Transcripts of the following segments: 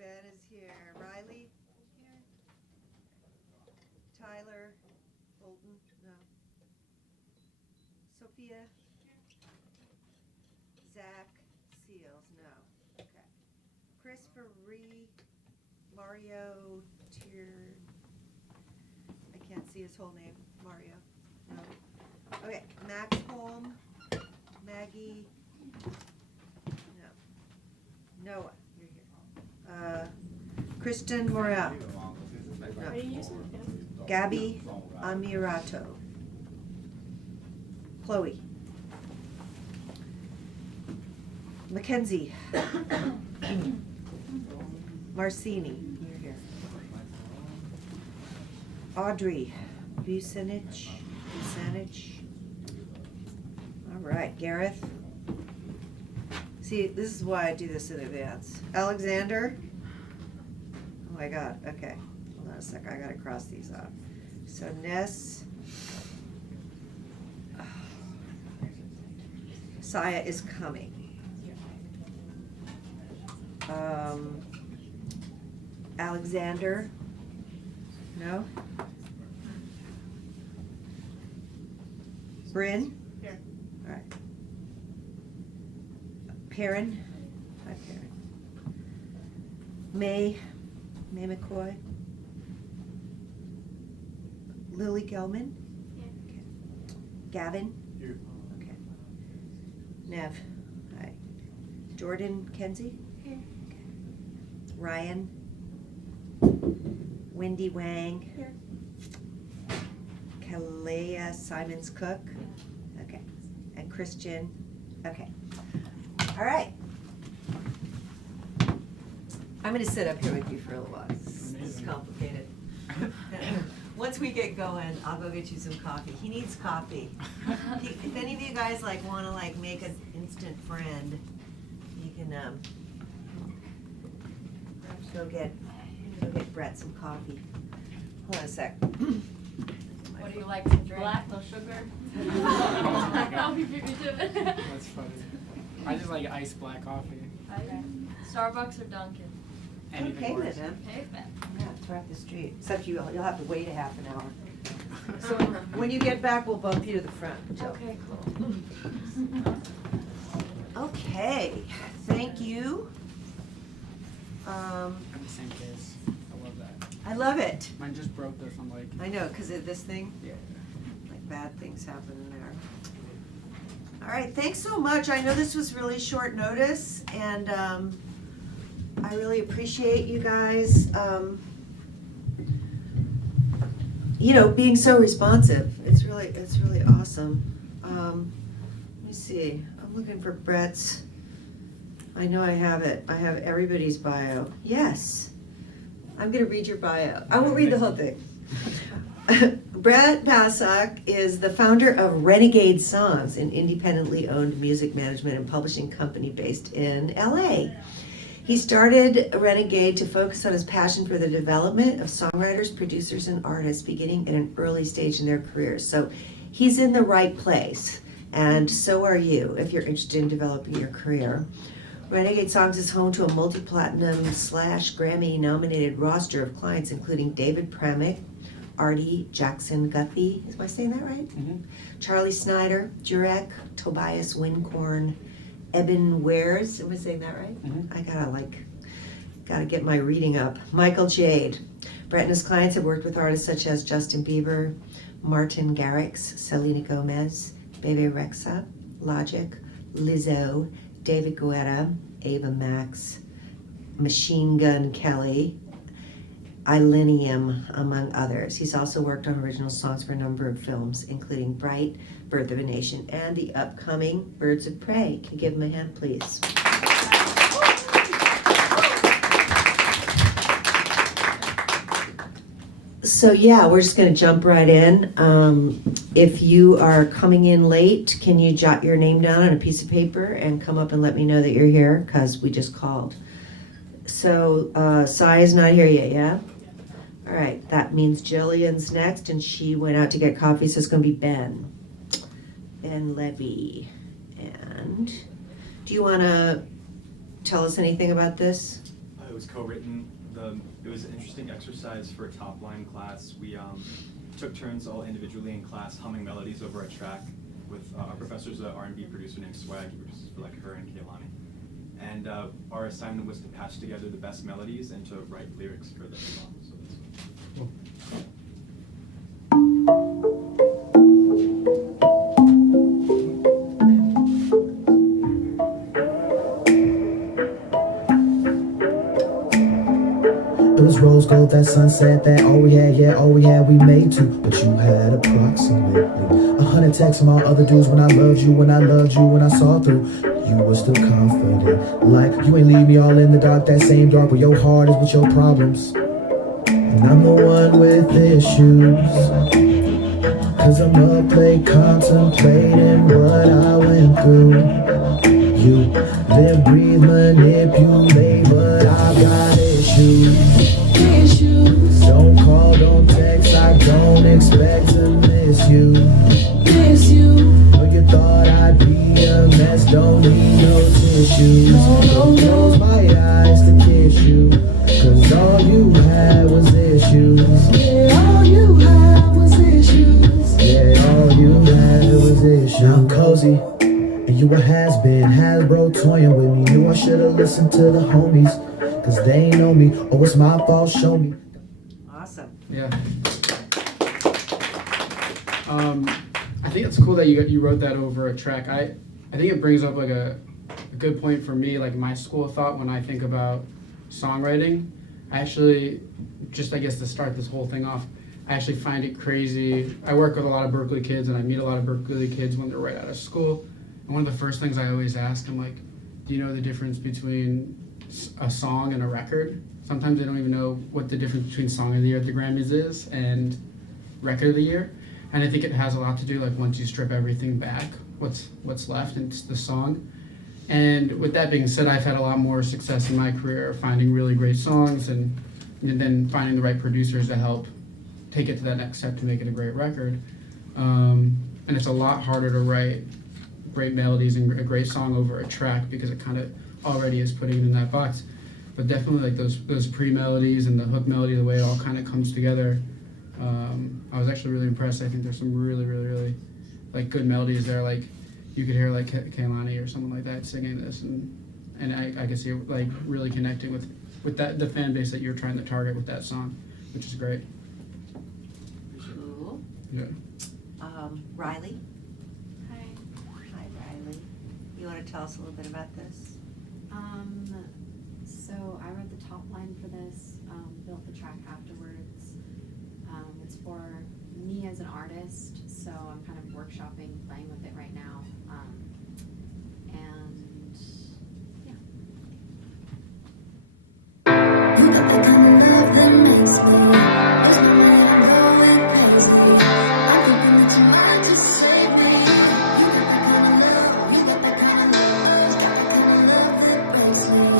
Ben is here. Riley? Tyler? Bolton? No. Sophia? Zach? Seals? No. Okay. Christopher Ree? Mario Tier? I can't see his whole name. Mario? No. Okay. Max Holm? Maggie? No. Noah? You're here. Kristen Morel? Are you using the pen? Gabby Amirato. Chloe. Mackenzie. Marcini. You're here. Audrey. Busanich. All right, Gareth. See, this is why I do this in advance. Alexander. Oh my God, okay. Hold on a sec, I gotta cross these off. So Ness. Saya is coming. Alexander? No? Bryn? Yeah. All right. Perrin? Hi, Perrin. May McCoy? Lily Gelman? Gavin? Here. Okay. Nev? Hi. Jordan Kenzie? Here. Ryan? Wendy Wang? Here. Kalea Simons Cook? Okay. And Christian? Okay. All right. I'm gonna sit up here with you for a little while. It's Amazing. complicated. Once we get going, I'll go get you some coffee. He needs coffee. If any of you guys wanna make an instant friend, you can, go get Brett some coffee. Hold on a sec. What do you like to drink? Black, no sugar? That's funny. I just like iced black coffee. Okay. Starbucks or Dunkin'? Anything Okay, works. then. Hey, Ben. Yeah, it's right up the street, except you'll have to wait a half an hour. So when you get back, we'll bump you to the front, Jill. Okay, cool. Okay, thank you. I'm the same case. I love that. I love it. Mine just broke though, so I'm like, I know, because of this thing, yeah. like bad things happen in there. All right, thanks so much. I know this was really short notice, and I really appreciate you guys, being so responsive. It's really awesome. Let me see. I'm looking for Brett's. I know I have it. I have everybody's bio. Yes. I'm going to read your bio. I won't read the whole thing. Brett Bassock is the founder of Renegade Songs, an independently owned music management and publishing company based in LA. He started Renegade to focus on his passion for the development of songwriters, producers, and artists beginning at an early stage in their careers. So he's in the right place, and so are you if you're interested in developing your career. Renegade Songs is home to a multi-platinum / Grammy-nominated roster of clients, including David Pramick, Artie Jackson Guthrie, am I saying that right? Mm-hmm. Charlie Snyder, Jurek, Tobias Wincorn, Eben Wares, am I saying that right? Mhm. I gotta get my reading up. Michael Jade. Brett and his clients have worked with artists such as Justin Bieber, Martin Garrix, Selena Gomez, Bebe Rexha, Logic, Lizzo, David Guetta, Ava Max, Machine Gun Kelly, Illenium, among others. He's also worked on original songs for a number of films, including Bright, Birth of a Nation, and the upcoming Birds of Prey. Can you give him a hand, please? So yeah, we're just going to jump right in. If you are coming in late, can you jot your name down on a piece of paper and come up and let me know that you're here, because we just called. So Sai is not here yet, yeah? All right, that means Jillian's next, and she went out to get coffee, so it's going to be Ben Levy. And do you want to tell us anything about this? It was co-written exercise for top line class. We took turns all individually in class humming melodies over a track with our professor's an R&B producer named Swag. He produces for like her and Kaylani. And our assignment was to patch together the best melodies and to write lyrics for the song. So that's what. Cool. It was rose gold, that sunset, that all we had, yeah, all we had, we made two. But you had approximately 100 texts from all other dudes when I loved you, when I loved you, when I saw through. You were still confident, like you ain't leave me all in the dark, that same dark where your heart is with your problems. And I'm the one with issues, cause I'm up late contemplating what I went through. You live, breathe, manipulate, but I've got issues. Don't call, don't text, I don't expect to miss you. Know you thought I'd be a mess, don't need no tissues. Close my eyes to kiss you, cause all you had was issues. Yeah, all you had was issues. Yeah, all you had was issues. Now I'm cozy, and you a has-been, Hasbro toying with me. Knew I should've listened to the homies, cause they ain't know me. Oh, it's my fault, show me. Awesome. Yeah. I think it's cool that you wrote that over a track. I think it brings up like a good point for me, like my school of thought when I think about songwriting. I actually, just I guess to start this whole thing off, I actually find it crazy. I work with a lot of Berkeley kids and I meet a lot of Berkeley kids when they're right out of school. And one of the first things I always ask, I'm like, do you know the difference between a song and a record? Sometimes they don't even know what the difference between Song of the Year at the Grammys is and Record of the Year. And I think it has a lot to do, like, once you strip everything back, what's left, and it's the song. And with that being said, I've had a lot more success in my career finding really great songs and then finding the right producers to help take it to that next step to make it a great record. And it's a lot harder to write great melodies and a great song over a track because it kind of already is putting it in that box. But definitely like those pre-melodies and the hook melody, the way it all kind of comes together, I was actually really impressed. I think there's some really, really, really like good melodies there. Like you could hear like Kaylani or someone like that singing this, and I could see it like really connecting with that the fan base that you're trying to target with that song, which is great. Cool. Yeah. Riley? Hi. Hi, Riley. You want to tell us a little bit about this? So I wrote the top line for this, built the track afterwards. It's for me as an artist, so I'm kind of workshopping, playing with it right now. You got that kind of love that makes me lose my mind, yeah, I'm going crazy. I'm thinking that you might just save me. You got that kind of love, you got that kind of love, got that kind of love that breaks me,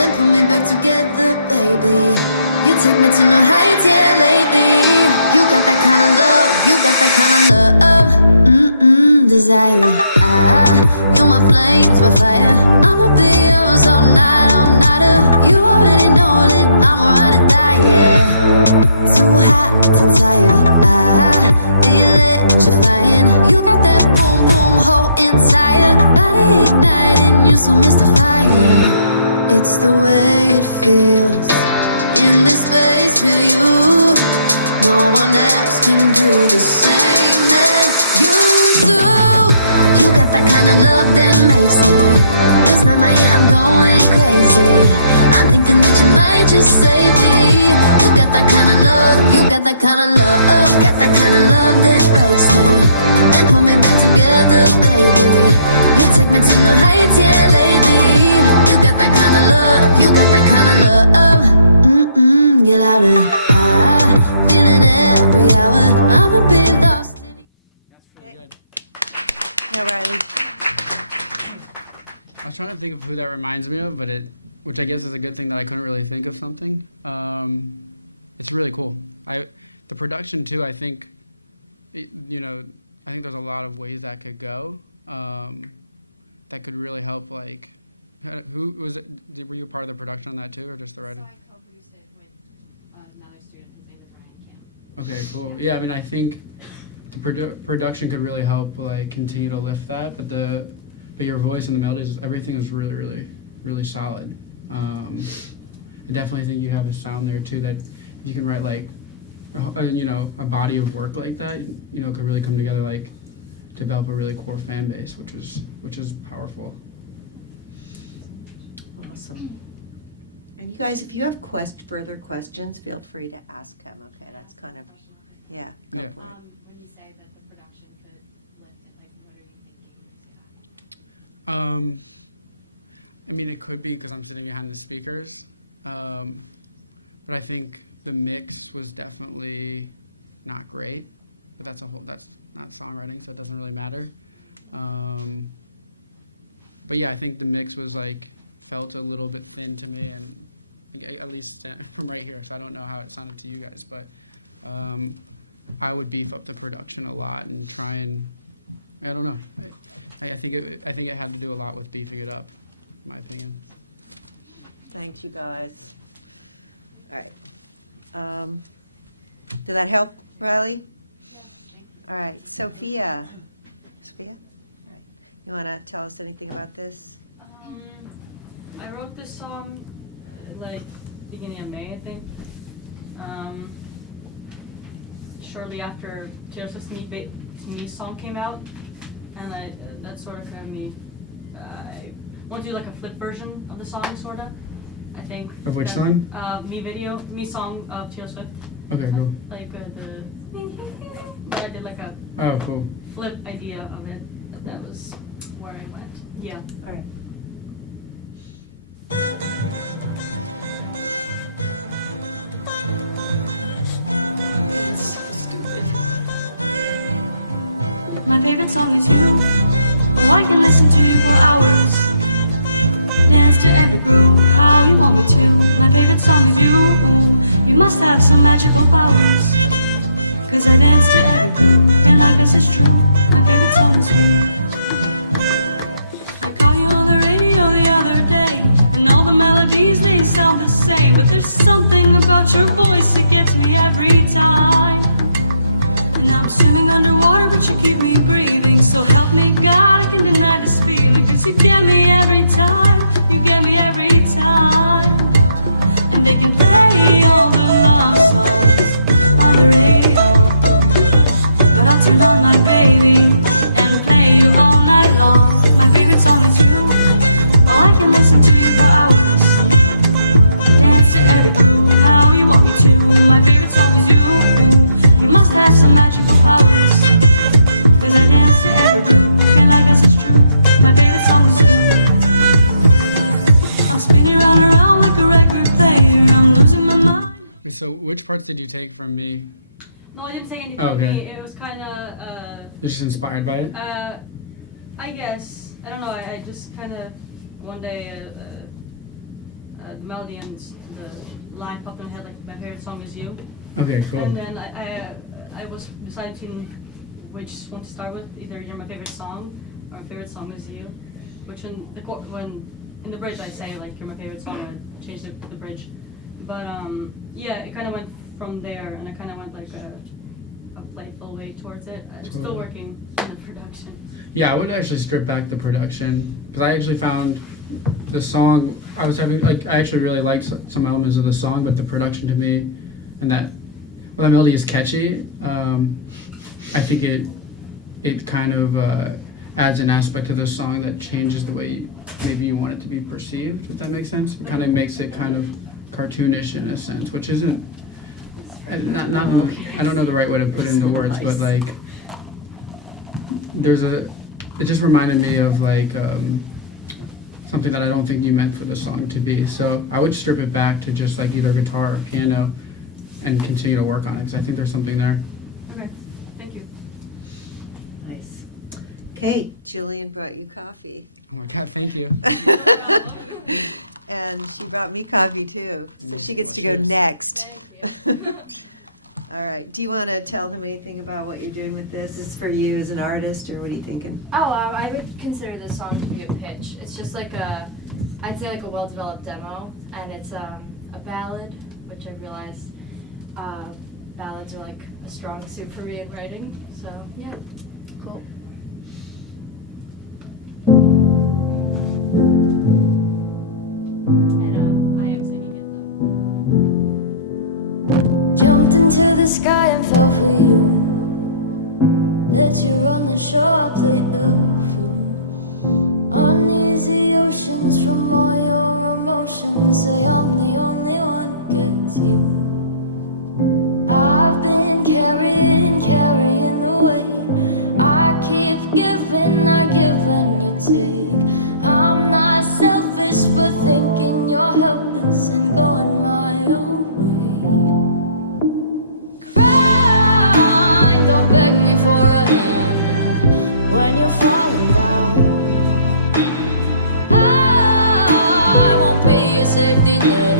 then put me back together, baby. You take me to new heights, yeah, lately. You got that kind of love, you got that kind of love, desire. You're my flames, my fire. I'ma be yours all night, all nighter. You already know that I'm a ride or die, yeah. Too hot to tire. Electrifying. You got that boom boom whole entire body igniting. You so mystifying. It's the way it feels in this space with you. No one else can do the same as you do. You got that kind of love that makes me lose my mind, yeah, I'm going crazy. I'm thinking that you might just save me. You got that kind of love, you got that kind of love, got that kind of love that breaks me, and put me back together, baby. You take me to new heights, yeah, lately. You got that kind of love, you got that kind of love. Get louder, feeling every hour. I'ma be lost in. That's pretty good. Yeah, Riley. I was trying to think of who that reminds me of, which I guess is a good thing that I couldn't really think of something. It's really cool. The production too. I think, I think there's a lot of ways that could go. That could really help. Like, who was it? Were you part of the production on that too, or just the writing? So I co-produced it with another student Okay, cool. Yeah, I mean, I think the production could really help, like, continue to lift that, but your voice and the melodies, everything is really, really, really solid. I definitely think you have a sound there too that you can write like, a body of work like that. Could really come together, like, develop a really core fan base, which is powerful. Awesome. And you guys, if you have further questions, feel free to ask him. Okay, that's kind of, yeah, go Yeah. for it. When you say that the production could lift it, like, what are you thinking? I mean, it could be because I'm sitting behind the speakers, but I think the mix was definitely not great. But that's not songwriting, so it doesn't really matter. But yeah, I think the mix was felt a little bit thin to me, and at least from right here. So I don't know how it sounded to you guys, but I would beef up the production a lot and try and, I don't know. I think it had to do a lot with beefing it up, in my opinion. Thanks, you guys. All right. Did that help, Riley? All right, Sophia. Sophia? All right. You want to tell us anything about this? I wrote this song beginning of May, I think. Shortly after Taylor Swift's Me song came out, and that sort of kind of me. I want to do a flip version of the song, sorta. I think. Of which song? Me song of Taylor Swift. Okay, cool. But I did a Oh, cool. flip idea of it. That was where I went. Yeah. All right. It's so stupid. My favorite song is you. Oh, I can listen to you for hours. Dance to every groove, how you want me to. My favorite song is you. You must have some magical powers. 'Cause I dance to every groove, and I guess it's true. My favorite song is you. I call you on the radio the other day, and all the melodies, they sound the same. But there's something about your voice, it gets me every time. And I'm swimming underwater, but you keep me breathing. So help me God, I can deny this feeling. 'Cause you get me every time, you get me every time. And they can play all the love songs on the radio, but I'll turn on my baby and play you all night long. My favorite song is you. Oh, I can listen to you for hours. Dance to every groove, how you want me to. My favorite song is you. You must have some magical powers. 'Cause I dance to every groove, and I guess it's true. My favorite song is you. I'm spinning round and round like a record player. I'm losing my mind. So which parts did you take from me? No, I didn't take anything Oh, from okay. me. It was kind of, You're just inspired by it? I guess. I don't know. I just kind of, one day, the melody and the line popped in my head, my favorite song is you. Okay, cool. And then I was deciding between which one to start with. Either You're My Favorite Song or My Favorite Song Is You. Which when in the bridge I say You're My Favorite Song, I changed the bridge. But yeah, it kind of went from there, and I kind of went a playful way towards it. I'm still working on the production. Yeah, I would actually strip back the production because I actually found the song. I actually really liked some elements of the song, but the production to me, and that melody is catchy. I think it kind of adds an aspect to the song that changes the way maybe you want it to be perceived. If that makes sense, it kind of makes it kind of cartoonish in a sense, which isn't. I don't know the right way to put it into words, but it just reminded me of something that I don't think you meant for the song to be. So I would strip it back to just either guitar or piano and continue to work on it because I think there's something there. Okay, thank you. Nice. Kate, Julian brought you coffee. Oh my God, thank you. And she brought me coffee too, so she gets Well, to go cheers. next. Thank you. All right, do you want to tell them anything about what you're doing with this? Is this for you as an artist, or what are you thinking? I would consider this song to be a pitch. It's just I'd say a well-developed demo, and it's a ballad, which I realized ballads are like a strong suit for me in writing. So yeah, cool. And I am singing it though. Jumped into the sky and fell for you. Let you run the show, I played the fool. Uneasy oceans from all your emotions. Say I'm the only one who gets you. I've been carrying the weight. I keep giving, I give and you take. I'm not selfish for thinking you're helpless and going my own way. Crying, don't beg me for a hand when you're falling down. I won't be your safety net.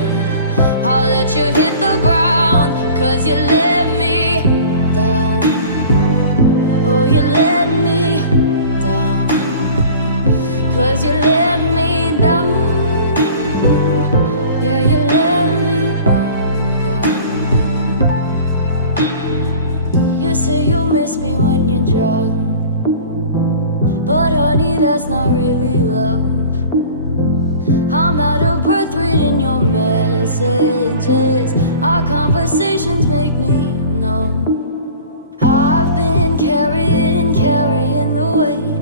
I'll let you hit the ground, 'cause you let me down. Oh, you let me down, 'cause you let me down. Yeah, you let me down. You say you miss me when you're drunk, but honey, that's not really love. I'm out of breath reading your messages. Our conversations make me numb. I've been carrying the weight.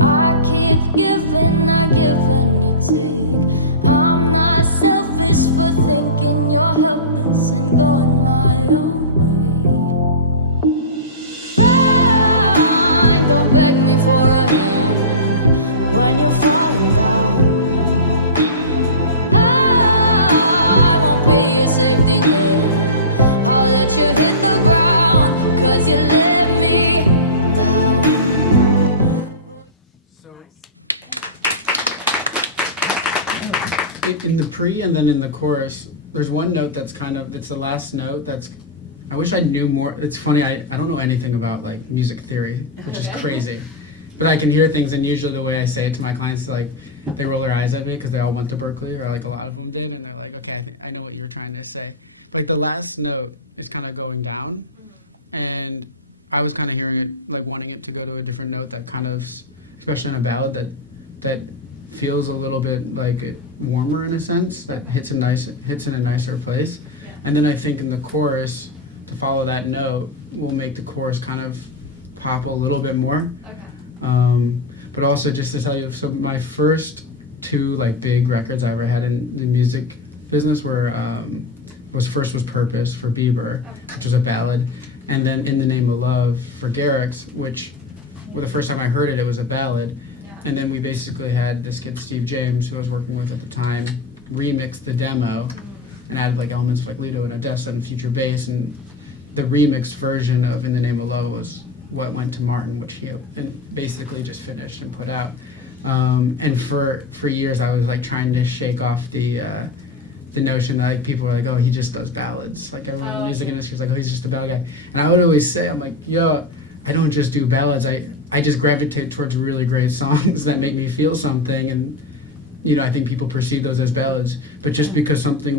I keep giving, I give and you take. I'm not selfish for thinking you're helpless and going my own way. Crying, don't beg me for a hand when you're falling down. Safety net. I'll let you hit the ground, 'cause you let me down. So in the pre and then in the chorus, there's one note that's it's the last note that's, I wish I knew more. It's funny, I don't know anything about like music theory, which is crazy. But I can hear things, and usually the way I say it to my clients, like, they roll their eyes at me because they all went to Berkeley, or like a lot of them did, and they're like, okay, I know what you're trying to say. But like the last note is kind of going down, and I was kind of hearing it, like wanting it to go to a different note that kind of, especially on a ballad, that feels a little bit like warmer in a sense, that hits in a nicer place. Yeah. And then I think in the chorus, to follow that note, will make the chorus kind of pop a little bit more. Okay. But also just to tell you, so my first two like big records I ever had in the music business were was Purpose for Bieber, which was a ballad, and then In the Name of Love for Garrix, which well, the first time I heard it, it was a ballad. Yeah. And then we basically had this kid Steve James, who I was working with at the time, remix the demo and added like elements of like Lido and Odessa and future bass, and the remixed version of In the Name of Love was what went to Martin, which he basically just finished and put out. And for years I was like trying to shake off the notion that like people were like, oh, he just does ballads. Like everyone in the music industry is like, oh, he's just a ballad guy. And I would always say, I'm like, yo, I don't just do ballads. I just gravitate towards really great songs that make me feel something. And, you know, I think people perceive those as ballads. But just because something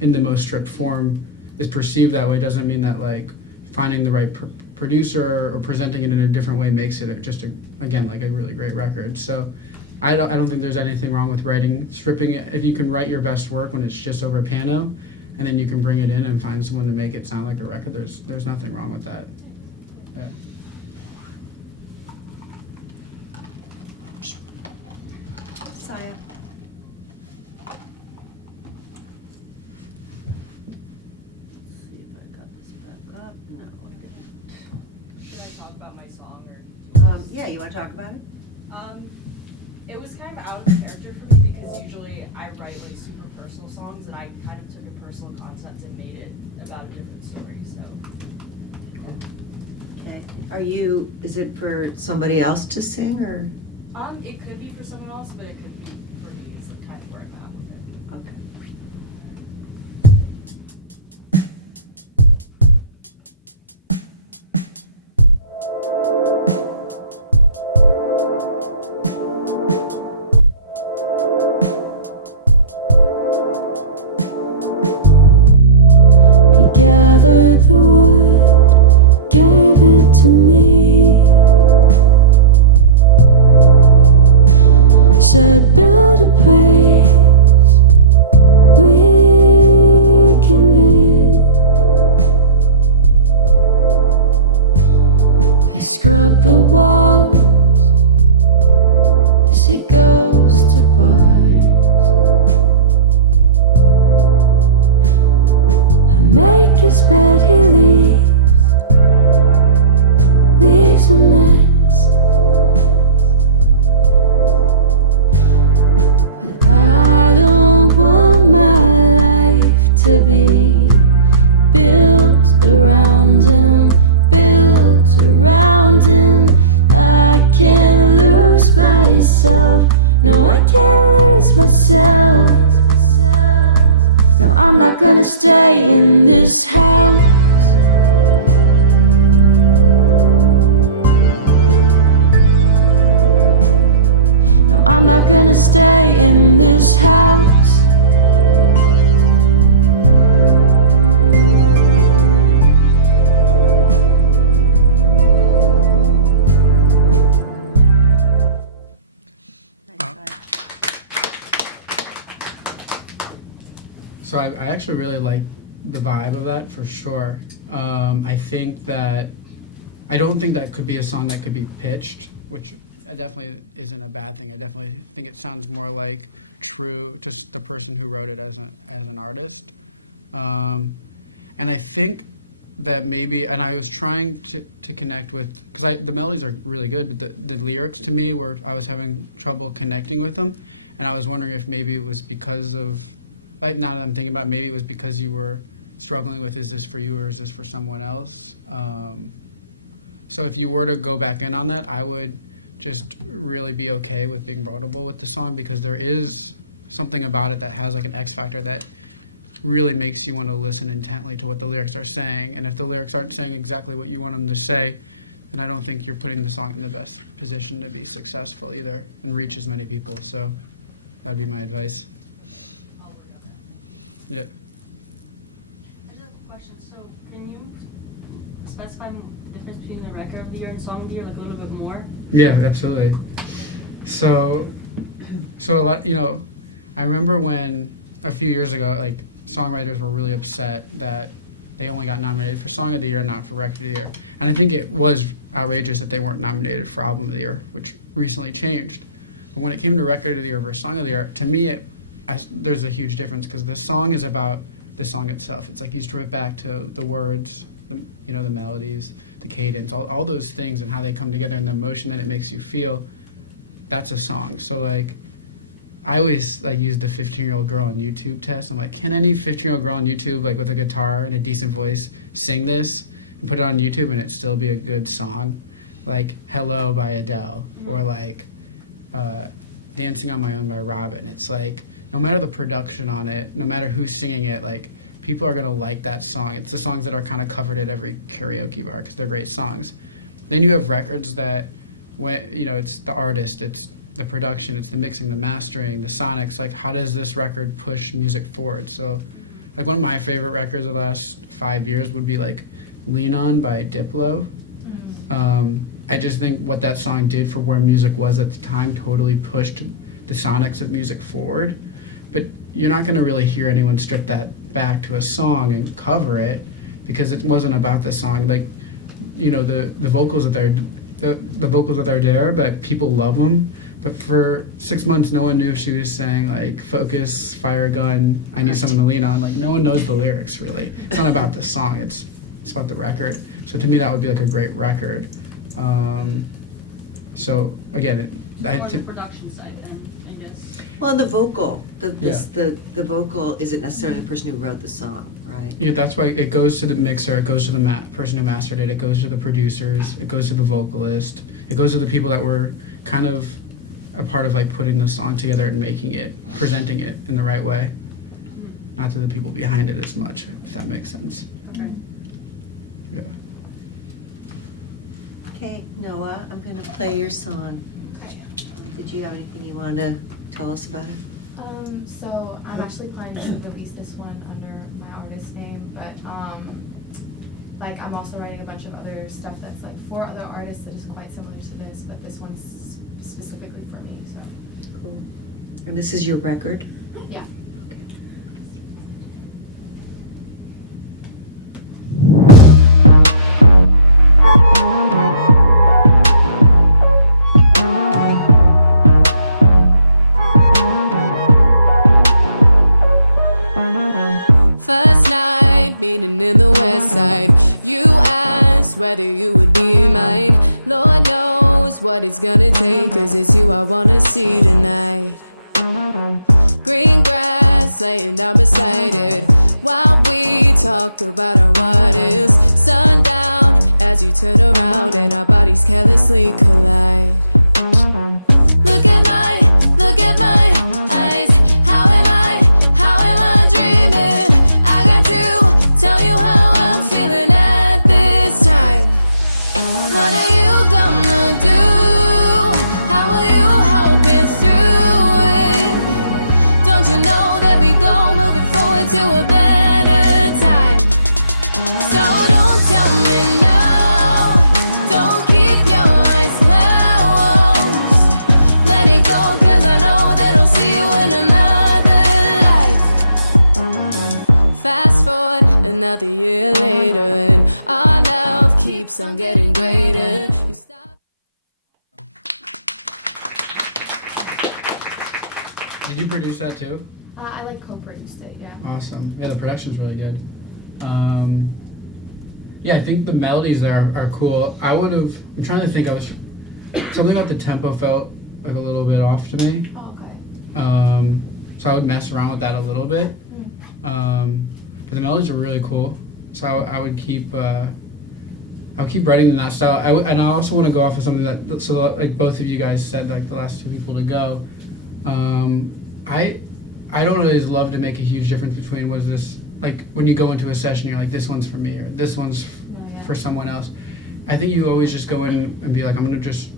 in the most strict form is perceived that way doesn't mean that like finding the right producer or presenting it in a different way makes it just again like a really great record. So I don't think there's anything wrong with stripping it. If you can write your best work when it's just over piano, and then you can bring it in and find someone to make it sound like a record, there's nothing wrong with that. Yeah. Saya. Let's see if I got this back up. No, I didn't. Should I talk about my song, or? Yeah, you want to talk about it? It was kind of out of character for me because usually I write like super personal songs, and I kind of took a personal concept and made it about a different story. So. Okay. Is it for somebody else to sing, or? It could be for someone else, but it could be for me. Is like kind of where I'm at with it. Okay. He gathered the said, build a place we can live. I scrub the walls as he goes to bars. I make his bed, he leaves a mess. But I don't want my life to be built around him, built around him. I can't lose myself. No, I can't lose myself. No, I'm not gonna stay in this house. No, I'm not gonna stay in this house. So I actually really like the vibe of that for sure. I think that I don't think that could be a song that could be pitched, which definitely isn't a bad thing. I definitely think it sounds more like true to the person who wrote it as an artist. And I think that maybe, and I was trying to connect with, because the melodies are really good, but the lyrics to me were, I was having trouble connecting with them, and I was wondering if maybe it was because of, like, now that I'm thinking about it, maybe it was because you were struggling with, is this for you or is this for someone else? So if you were to go back in on that, I would just really be okay with being vulnerable with the song, because there is something about it that has like an X factor that really makes you want to listen intently to what the lyrics are saying. And if the lyrics aren't saying exactly what you want them to say, then I don't think you're putting the song in the best position to be successful either and reach as many people. So that'd be my advice. Yeah. I just have a question. So, can you specify the difference between the record of the year and song of the year, like a little bit more? Yeah, absolutely. So a lot, I remember when a few years ago, like, songwriters were really upset that they only got nominated for Song of the Year, not for Record of the Year. And I think it was outrageous that they weren't nominated for Album of the Year, which recently changed. But when it came to Record of the Year versus Song of the Year, to me, there's a huge difference, because the song is about the song itself. It's like you strip it back to the words, the melodies, the cadence, all those things, and how they come together, and the emotion that it makes you feel. That's a song. So, like, I always use the 15-year-old girl on YouTube test. I'm like, can any 15-year-old girl on YouTube, like, with a guitar and a decent voice, sing this and put it on YouTube and it still be a good song? Like Hello by Adele, or like Dancing on My Own by Robin. It's like, no matter the production on it, no matter who's singing it, like, people are gonna like that song. It's the songs that are kind of covered at every karaoke bar because they're great songs. Then you have records that, when it's the artist, it's the production, it's the mixing, the mastering, the sonics. Like, how does this record push music forward? So, like, one of my favorite records of the last 5 years would be like Lean On by Diplo. I just think what that song did for where music was at the time totally pushed the sonics of music forward. But you're not going to really hear anyone strip that back to a song and cover it, because it wasn't about the song. Like, the vocals that are there, but people love them. But for 6 months, no one knew if she was saying, like, focus, fire a gun, I need someone to lean on. Like, no one knows the lyrics, really. It's not about the song. It's about the record. So to me, that would be like a great record. So again, More the production side, then, I guess. Well, and the vocal, the vocal isn't necessarily the person who wrote the song, right? Yeah, that's why it goes to the mixer, it goes to the person who mastered it, it goes to the producers, it goes to the vocalist, it goes to the people that were kind of a part of, like, putting the song together and making it, presenting it in the right way. Not to the people behind it as much, if that makes sense. Okay. Yeah. Okay, Noah, I'm going to play your song. Did you have anything you wanted to tell us about it? So I'm actually planning to release this one under my artist name, but like, I'm also writing a bunch of other stuff that's like for other artists that is quite similar to this, but this one's specifically for me, so. Cool. And this is your record? Yeah. First night, meeting in the west side. You asked whether you would be mine. Lord knows what it's gonna take, 'cause it's you I wanna see tonight. Green grass laying down beside it, while we talk about our what ifs. Sundown as you turn around and our bodies carelessly collide. Look at my eyes. How am I dreaming? I got to tell you how I'm feeling at this time. What are you gonna do? How will you help me through it? Don't you know that we go moving forward to a better time? So don't tell me no. Don't keep your eyes closed. Let it go, 'cause I know that I'll see you in another life. Fast forward another year later, and our love keeps on getting greater. You stop. Did you produce that too? I like co-produced it, yeah. Awesome. Yeah, the production's really good. Yeah, I think the melodies there are cool. I'm trying to think, something about the tempo felt like a little bit off to me. Oh, okay. So I would mess around with that a little bit. But the melodies are really cool. So I would keep writing in that style. And I also want to go off of something that, so like both of you guys said, like the last two people to go. I don't always love to make a huge difference between was this, like when you go into a session, you're like, this one's for me or this one's for someone else. I think you always just go in and be like, I'm going to just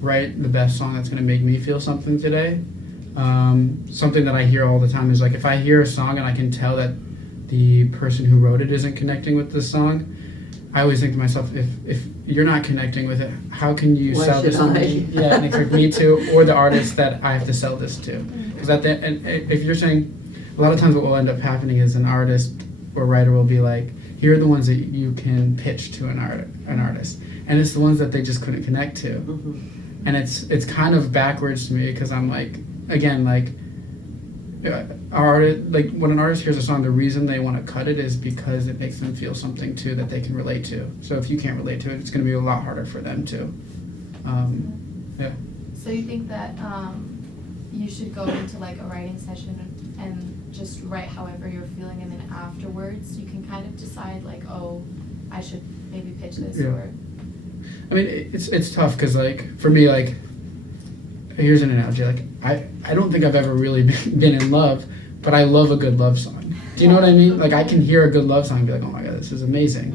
write the best song that's going to make me feel something today. Something that I hear all the time is like, if I hear a song and I can tell that the person who wrote it isn't connecting with this song, I always think to myself, if you're not connecting with it, how can you Why sell this should to I? me? Yeah, and expect me to, or the artist that I have to sell this to. Because if you're saying, a lot of times what will end up happening is an artist or writer will be like, here are the ones that you can pitch to an artist, and it's the ones that they just couldn't connect to. And it's kind of backwards to me, because I'm like, again, like our artist, like when an artist hears a song, the reason they want to cut it is because it makes them feel something too that they can relate to. So if you can't relate to it, it's going to be a lot harder for them too. Yeah. So you think that you should go into like a writing session and just write however you're feeling, and then afterwards you can kind of decide like, oh, I should maybe pitch this, Yeah. or. I mean, it's tough because like for me, like here's an analogy. Like I don't think I've ever really been in love, but I love a good love song. Do you know what I mean? Like I can hear a good love song and be like, oh my god, this is amazing,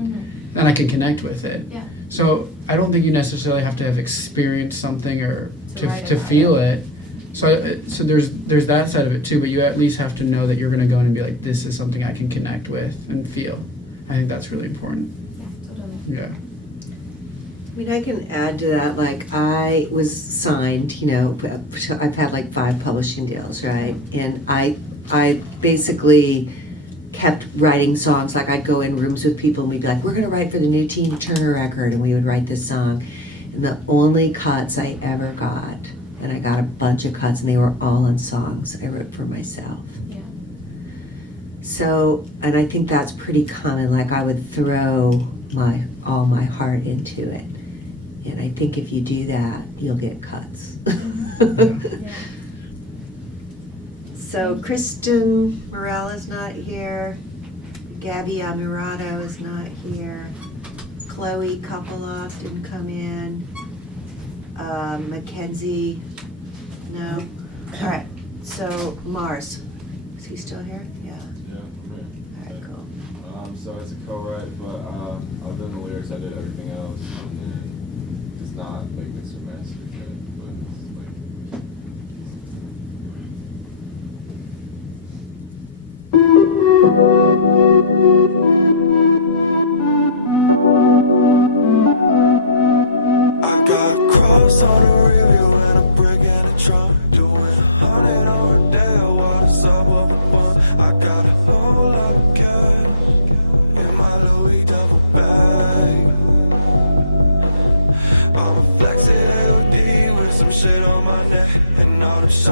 and I can connect with it. Yeah. So I don't think you necessarily have to have experienced something or To write to about feel it. So there's that side of it too, but you at least have to know that you're going to go in and be like, this is something I can connect with and feel. I think that's really important. Yeah, totally. Yeah. I mean, I can add to that, like, I was signed, you know, I've had like 5 publishing deals, right? And I basically kept writing songs, like I'd go in rooms with people and we'd be like, we're gonna write for the new Tina Turner record, and we would write this song. And the only cuts I ever got, and I got a bunch of cuts, and they were all on songs I wrote for myself. Yeah. So, and I think that's pretty common, like I would throw all my heart into it. And I think if you do that, you'll get cuts. Yeah. So Kristen Morel is not here. Gabby Amirato is not here. Chloe Kopoloff didn't come in. Mackenzie, no. All right, so Mars, is he still here? Yeah. Yeah, right. All right, cool. So it's a co-write, but I've done the lyrics, I did everything else, and then it's not like mixed or mastered yet, but it's like. I got cross on the review and I'm breaking a truck, doing 100 over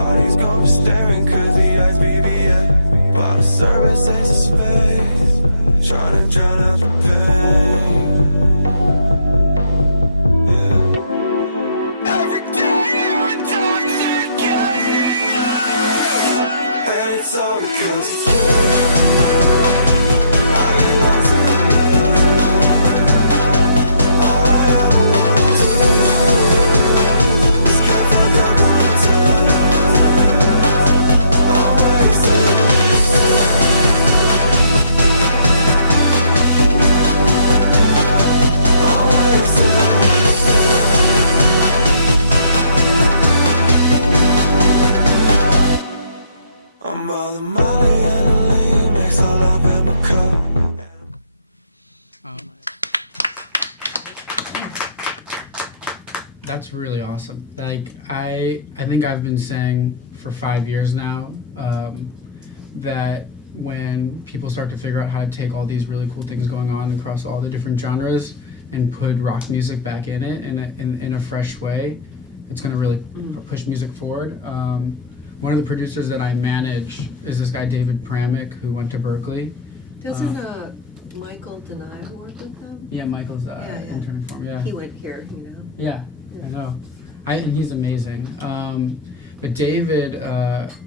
Bodies go staring cause the eyes BBS. Bottle service is a space. Trying to drown out the pain. Yeah. Every day, and it's all because of you. I get lost in love. All I ever want to do is get fucked up one time. I'm wasted. I'm wasted. I'm all the money and the lean, mix all up in my cup. That's really awesome. Like I think I've been saying for 5 years now that when people start to figure out how to take all these really cool things going on across all the different genres and put rock music back in it in a fresh way, it's going to really push music forward. One of the producers that I manage is this guy David Pramick, who went to Berkeley. Doesn't Michael Denial work with them? Yeah, Michael's Yeah. interning for him. Yeah. He went here, you know. Yeah, I know. And he's amazing. But David,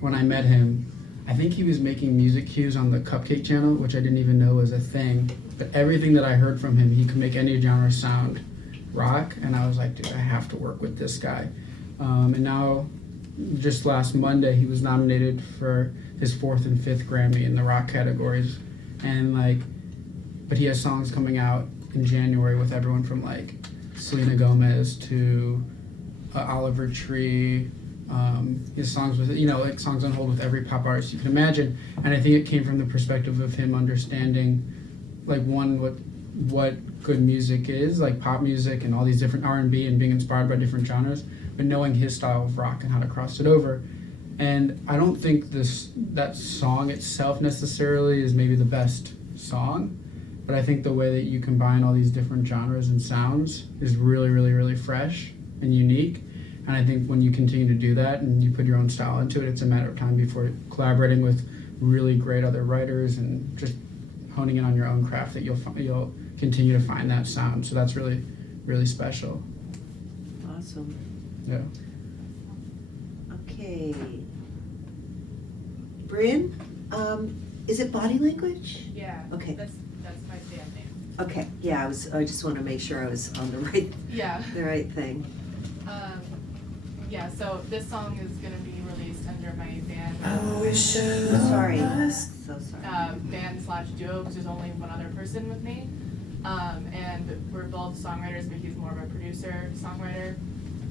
when I met him, I think he was making music cues on the Cupcake channel, which I didn't even know was a thing. But everything that I heard from him, he could make any genre sound rock. And I was like, dude, I have to work with this guy. And now, just last Monday, he was nominated for his 4th and 5th Grammy in the rock categories. And but he has songs coming out in January with everyone from Selena Gomez to Oliver Tree. He has songs with, songs on hold with every pop artist you can imagine. And I think it came from the perspective of him understanding, what good music is, like pop music and all these different R&B and being inspired by different genres, but knowing his style of rock and how to cross it over. And I don't think that song itself necessarily is maybe the best song, but I think the way that you combine all these different genres and sounds is really, really, really fresh and unique. And I think when you continue to do that and you put your own style into it, it's a matter of time before collaborating with really great other writers and just honing in on your own craft that you'll continue to find that sound. So that's really, really special. Awesome. Yeah. Okay. Bryn, is it Body Language? Yeah. Okay. That's my band name. Okay, yeah, I just wanted to make sure I was on the right thing. Yeah, so this song is gonna be released under my band. Sorry. So sorry. Band/duo, because there's only one other person with me. And we're both songwriters, but he's more of a producer-songwriter.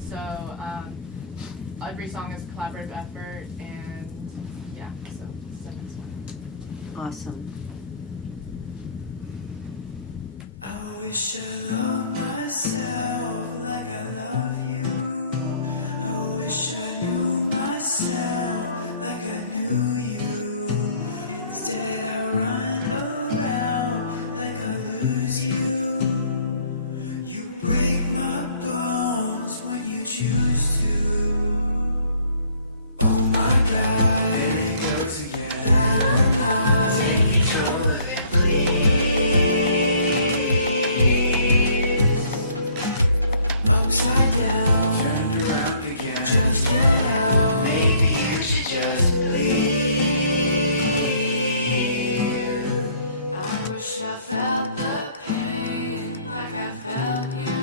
So every song is a collaborative effort, and yeah, so this is the next one. Awesome. I wish I loved myself like I love you. I wish I knew myself like I knew you. Instead I run around like I lose you. You break my bones when you choose to. Oh my God, here it goes again. Take control of it, please. Upside down, turned around again. Just get out, maybe you should just leave. I wish I felt the pain like I felt you.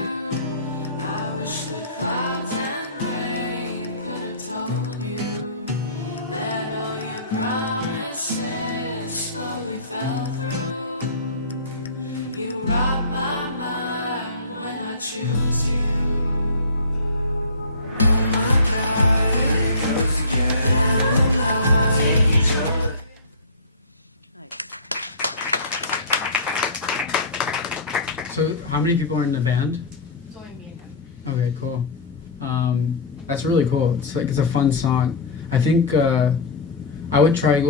I wish the clouds and rain could have told you that all your promises slowly fell through. You rock my mind when I choose you. Oh my God, here it goes again. Take control. So how many people are in the band? It's only me and him. Okay, cool. That's really cool. It's a fun song. I think I would try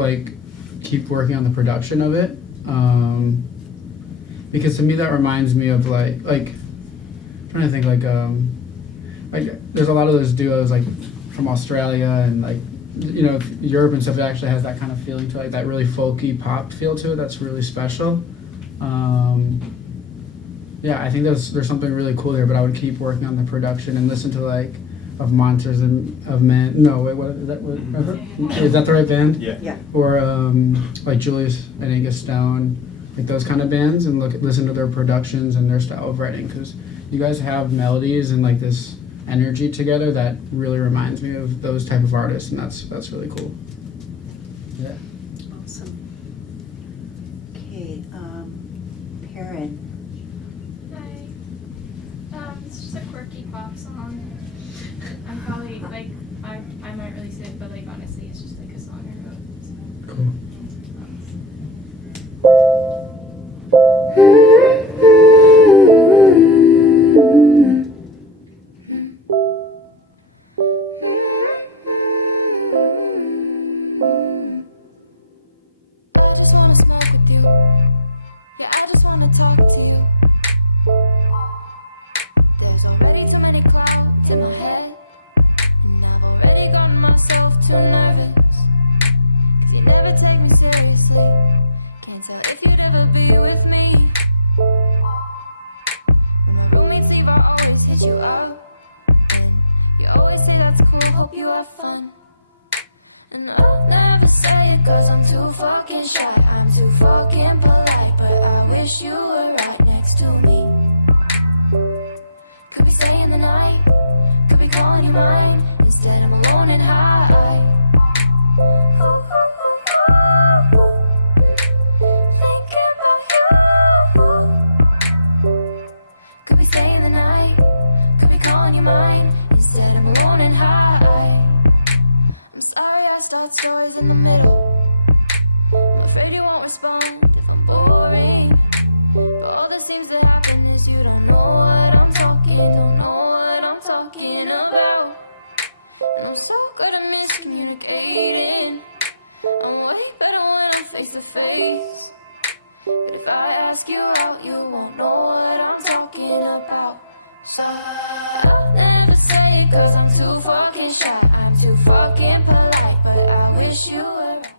keep working on the production of it, because to me that reminds me of like trying to think there's a lot of those duos from Australia and you know, Europe and stuff, it actually has that kind of feeling to it, like that really folky pop feel to it. That's really special. Yeah, I think there's something really cool there, but I would keep working on the production and listen to like of Monsters and of Men. No, wait, what is that? Is that the right band? Yeah. Yeah. Or like Julius and Angus Stone, like those kind of bands, and listen to their productions and their style of writing, because you guys have melodies and like this energy together that really reminds me of those type of artists, and that's really cool. Yeah. Awesome. Okay, Perrin. Hi. It's just a quirky pop song. I'm probably like I might release it, but like honestly, it's just like a song I wrote. So. Cool. I just wanna smoke with you. Yeah, I just wanna talk to you. There's already too many clouds in my head, and I've already gotten myself too nervous. Cause you never take me seriously. Can't tell if you'd ever be with me. When my roommates leave, I always hit you up, and you always say that's cool, hope you have fun. And I'll never say it cause I'm too fucking shy. I'm too fucking polite, but I wish you were right next to me. Could be staying the night, could be calling you mine. Instead I'm alone and high. Ooh, ooh, ooh, ooh. Thinking about you. Could be staying the night, could be calling you mine. Instead I'm alone and high. I'm sorry I start stories in the middle. I'm afraid you won't respond if I'm boring. But all that seems to happen is you don't know what I'm talking about. And I'm so good at miscommunicating. I'm way better when I'm face to face. But if I ask you out, you won't know what I'm talking about. So I'll never say it cause I'm too fucking shy. I'm too fucking polite, but I wish you were right.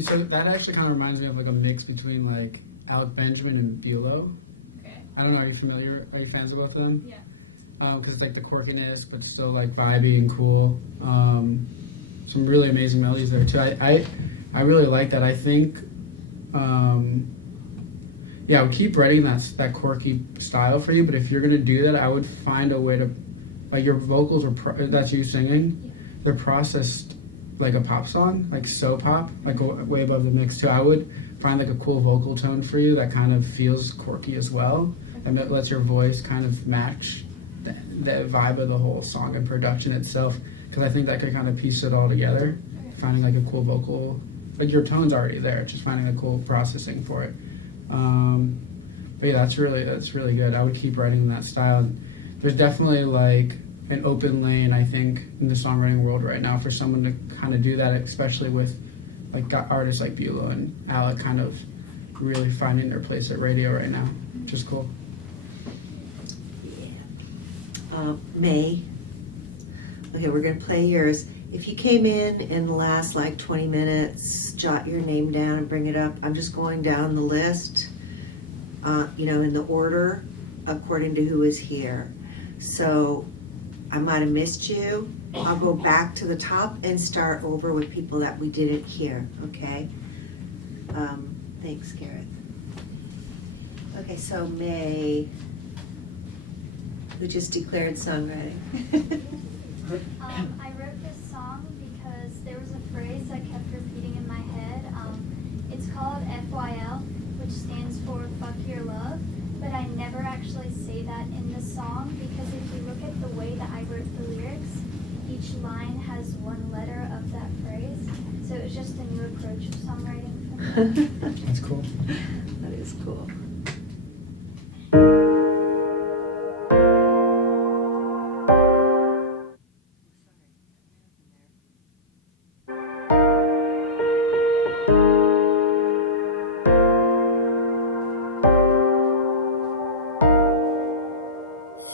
So that actually kind of reminds me of like a mix between like Alec Benjamin and Bulow. Okay. I don't know, are you familiar? Are you fans of both of them? Yeah. Because it's like the quirkiness, but still like vibey and cool. Some really amazing melodies there too. I really like that. I think, yeah, I would keep writing that quirky style for you. But if you're gonna do that, I would find a way to, like your vocals are that's you singing. Yeah. They're processed like a pop song, like so pop, like way above the mix too. I would find like a cool vocal tone for you that kind of feels quirky as well, and that lets your voice kind of match the vibe of the whole song and production itself. Because I think that could kind of piece it all together. Finding like a cool vocal, like your tone's already there, just finding a cool processing for it. But yeah, that's really good. I would keep writing in that style. And there's definitely like an open lane, I think, in the songwriting world right now for someone to kind of do that, especially with like artists like Bulow and Alec kind of really finding their place at radio right now, which is cool. Yeah. May. Okay, we're gonna play yours. If you came in the last like 20 minutes, jot your name down and bring it up. I'm just going down the list, in the order according to who is here. So I might have missed you. I'll go back to the top and start over with people that we didn't hear, okay? Thanks, Gareth. Okay, so May, who just declared songwriting. I wrote this song because there was a phrase that kept repeating in my head. It's called FYL, which stands for Fuck Your Love, but I never actually say that in the song because if you look at the way that I wrote the lyrics, each line has one letter of that phrase. So it was just a new approach of songwriting for me. That's cool. That is cool.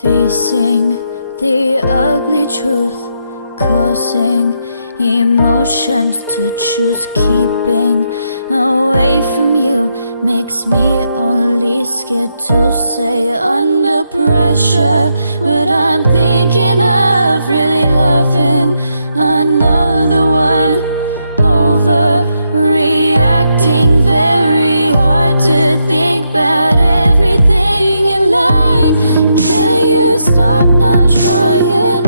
Facing the ugly truth, causing emotions to choose. Keeping away from you makes me only scared to say under pressure what I'm thinking of. Really loving another one, overreacting, very hard to think about everything in life. Can you stop not trying?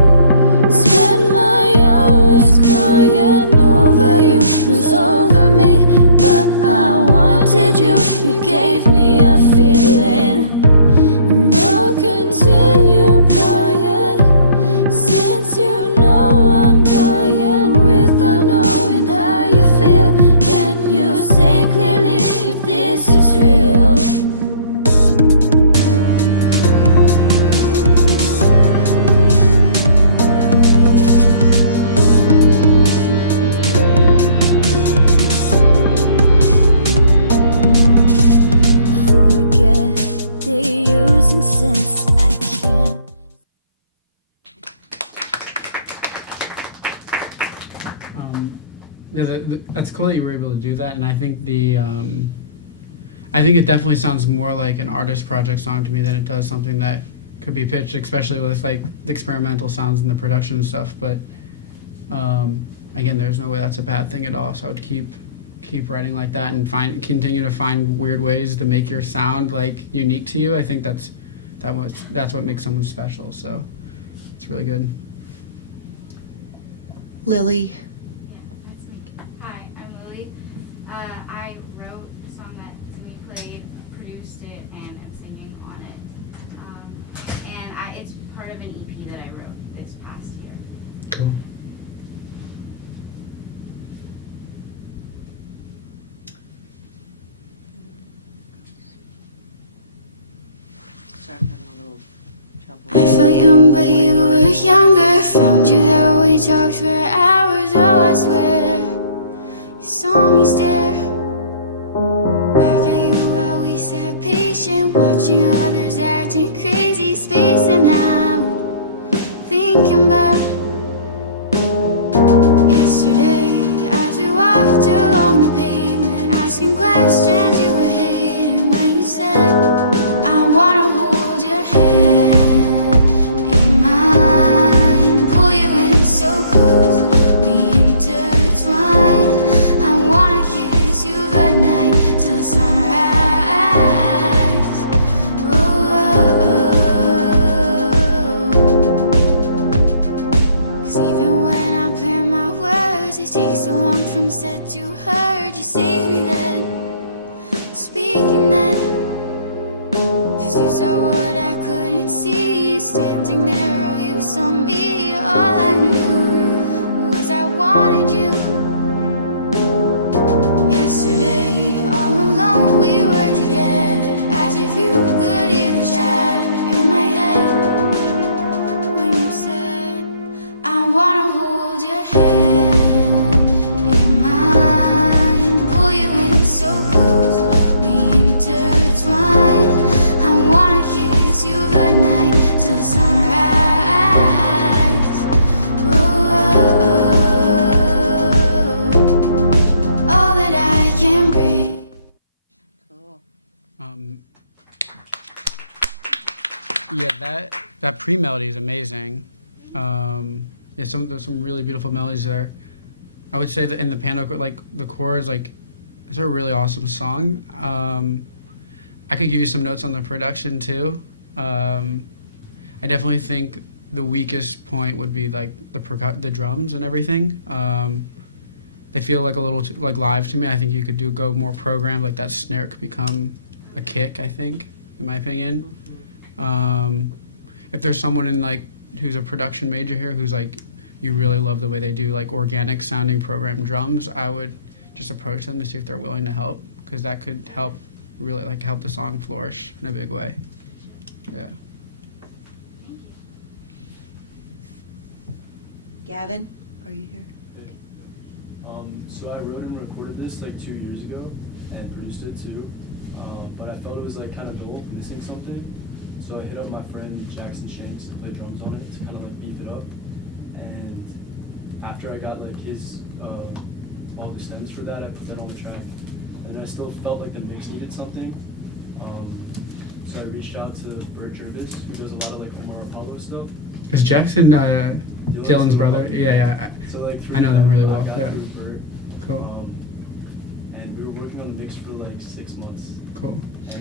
Spend my hours crying over you, who's over me. But I wanted you, you gave me a feeling, and I'll continue prying, since you know I'm dying without knowing how you feel. Can you say clearly if this is real? Forget the using since I can't. Yeah, that's cool that you were able to do that, and I think I think it definitely sounds more like an artist project song to me than it does something that could be pitched, especially with like the experimental sounds and the production and stuff. But again, there's no way that's a bad thing at all. So I would keep writing like that and continue to find weird ways to make your sound like unique to you. I think that's what makes someone special. So it's really good. Lily. Yeah, that's me. Hi, I'm Lily. I wrote the song that Timmy played, produced it, and I'm singing on it. And it's part of an EP that I wrote this past year. Cool. Sorry, I'm having a little trouble. I felt young, but you were younger. Found you there, we talked for hours. Oh, I swear, you saw me stare back at you while we sat patient, watching others acting crazy, spacing out, thinking about yesterday as we walked along the pavement, asking questions you were hating when you said, I wanna hold your hand in mine, pull you in so close, we intertwine. I wanna kiss you the night till the sunrise. Oh, oh, oh. 'Cause even when I plan my words, it takes so long from said to heard. You saved me then, speaking then. 'Cause you saw what I couldn't see, standing there, oh, you saw me. All I knew was I wanted you. Yesterday, all alone, we were together, as if you could hear the chatter in my head. When you said, I wanna hold your hand in mine, pull you in so close, we intertwine. I wanna kiss you the night till the sunrise. Oh, oh, oh. All that I can breathe. Cool. Yeah, that pre-melody is amazing. Yeah, there's some really beautiful melodies there. I would say that in the piano, like the chords, like it's a really awesome song. I could give you some notes on the production too. I definitely think the weakest point would be like the drums and everything. They feel like a little like live to me. I think you could go more programmed. Like that snare could become a kick. I think, in my opinion. If there's someone in like who's a production major here who's like you really love the way they do like organic sounding programmed drums, I would just approach them to see if they're willing to help, because that could help really like help the song flourish in a big way. Yeah. Gavin, are you here? So I wrote and recorded this like 2 years ago and produced it too, but I felt it was like kind of dull, missing something. So I hit up my friend Jackson Shanks to play drums on it to kind of like beef it up. And after I got like his all the stems for that, I put that on the track. And I still felt like the mix needed something. So I reached out to Bert Jervis, who does a lot of like Omar Apollo stuff. Is Jackson Dylan's brother? Yeah. So like I know them really well. I got Yeah. through Bert. Cool. And we were working on the mix for like 6 months. Cool. And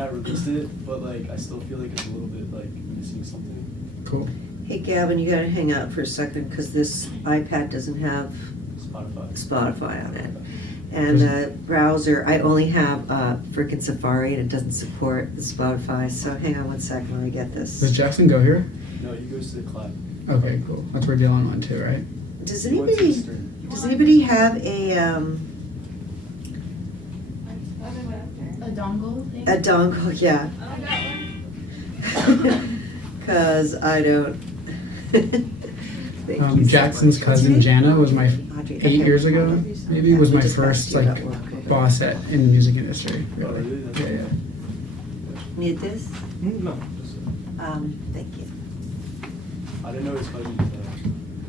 I released it, but like I still feel like it's a little bit like missing something. Cool. Hey Gavin, you gotta hang out for a second, because this iPad doesn't have Spotify on it. And the browser, I only have freaking Safari, and it doesn't support the Spotify, so hang on one second, let me get this. Does Jackson go here? No, he goes to the club. Okay, cool. That's where Dylan went too, right? Does anybody have a dongle thing? A dongle, yeah. Cause I don't. Jackson's cousin Jana was my 8 years ago, maybe, was my first like boss in the music industry, really. Yeah. Need this? No. Thank you. I didn't know his cousin.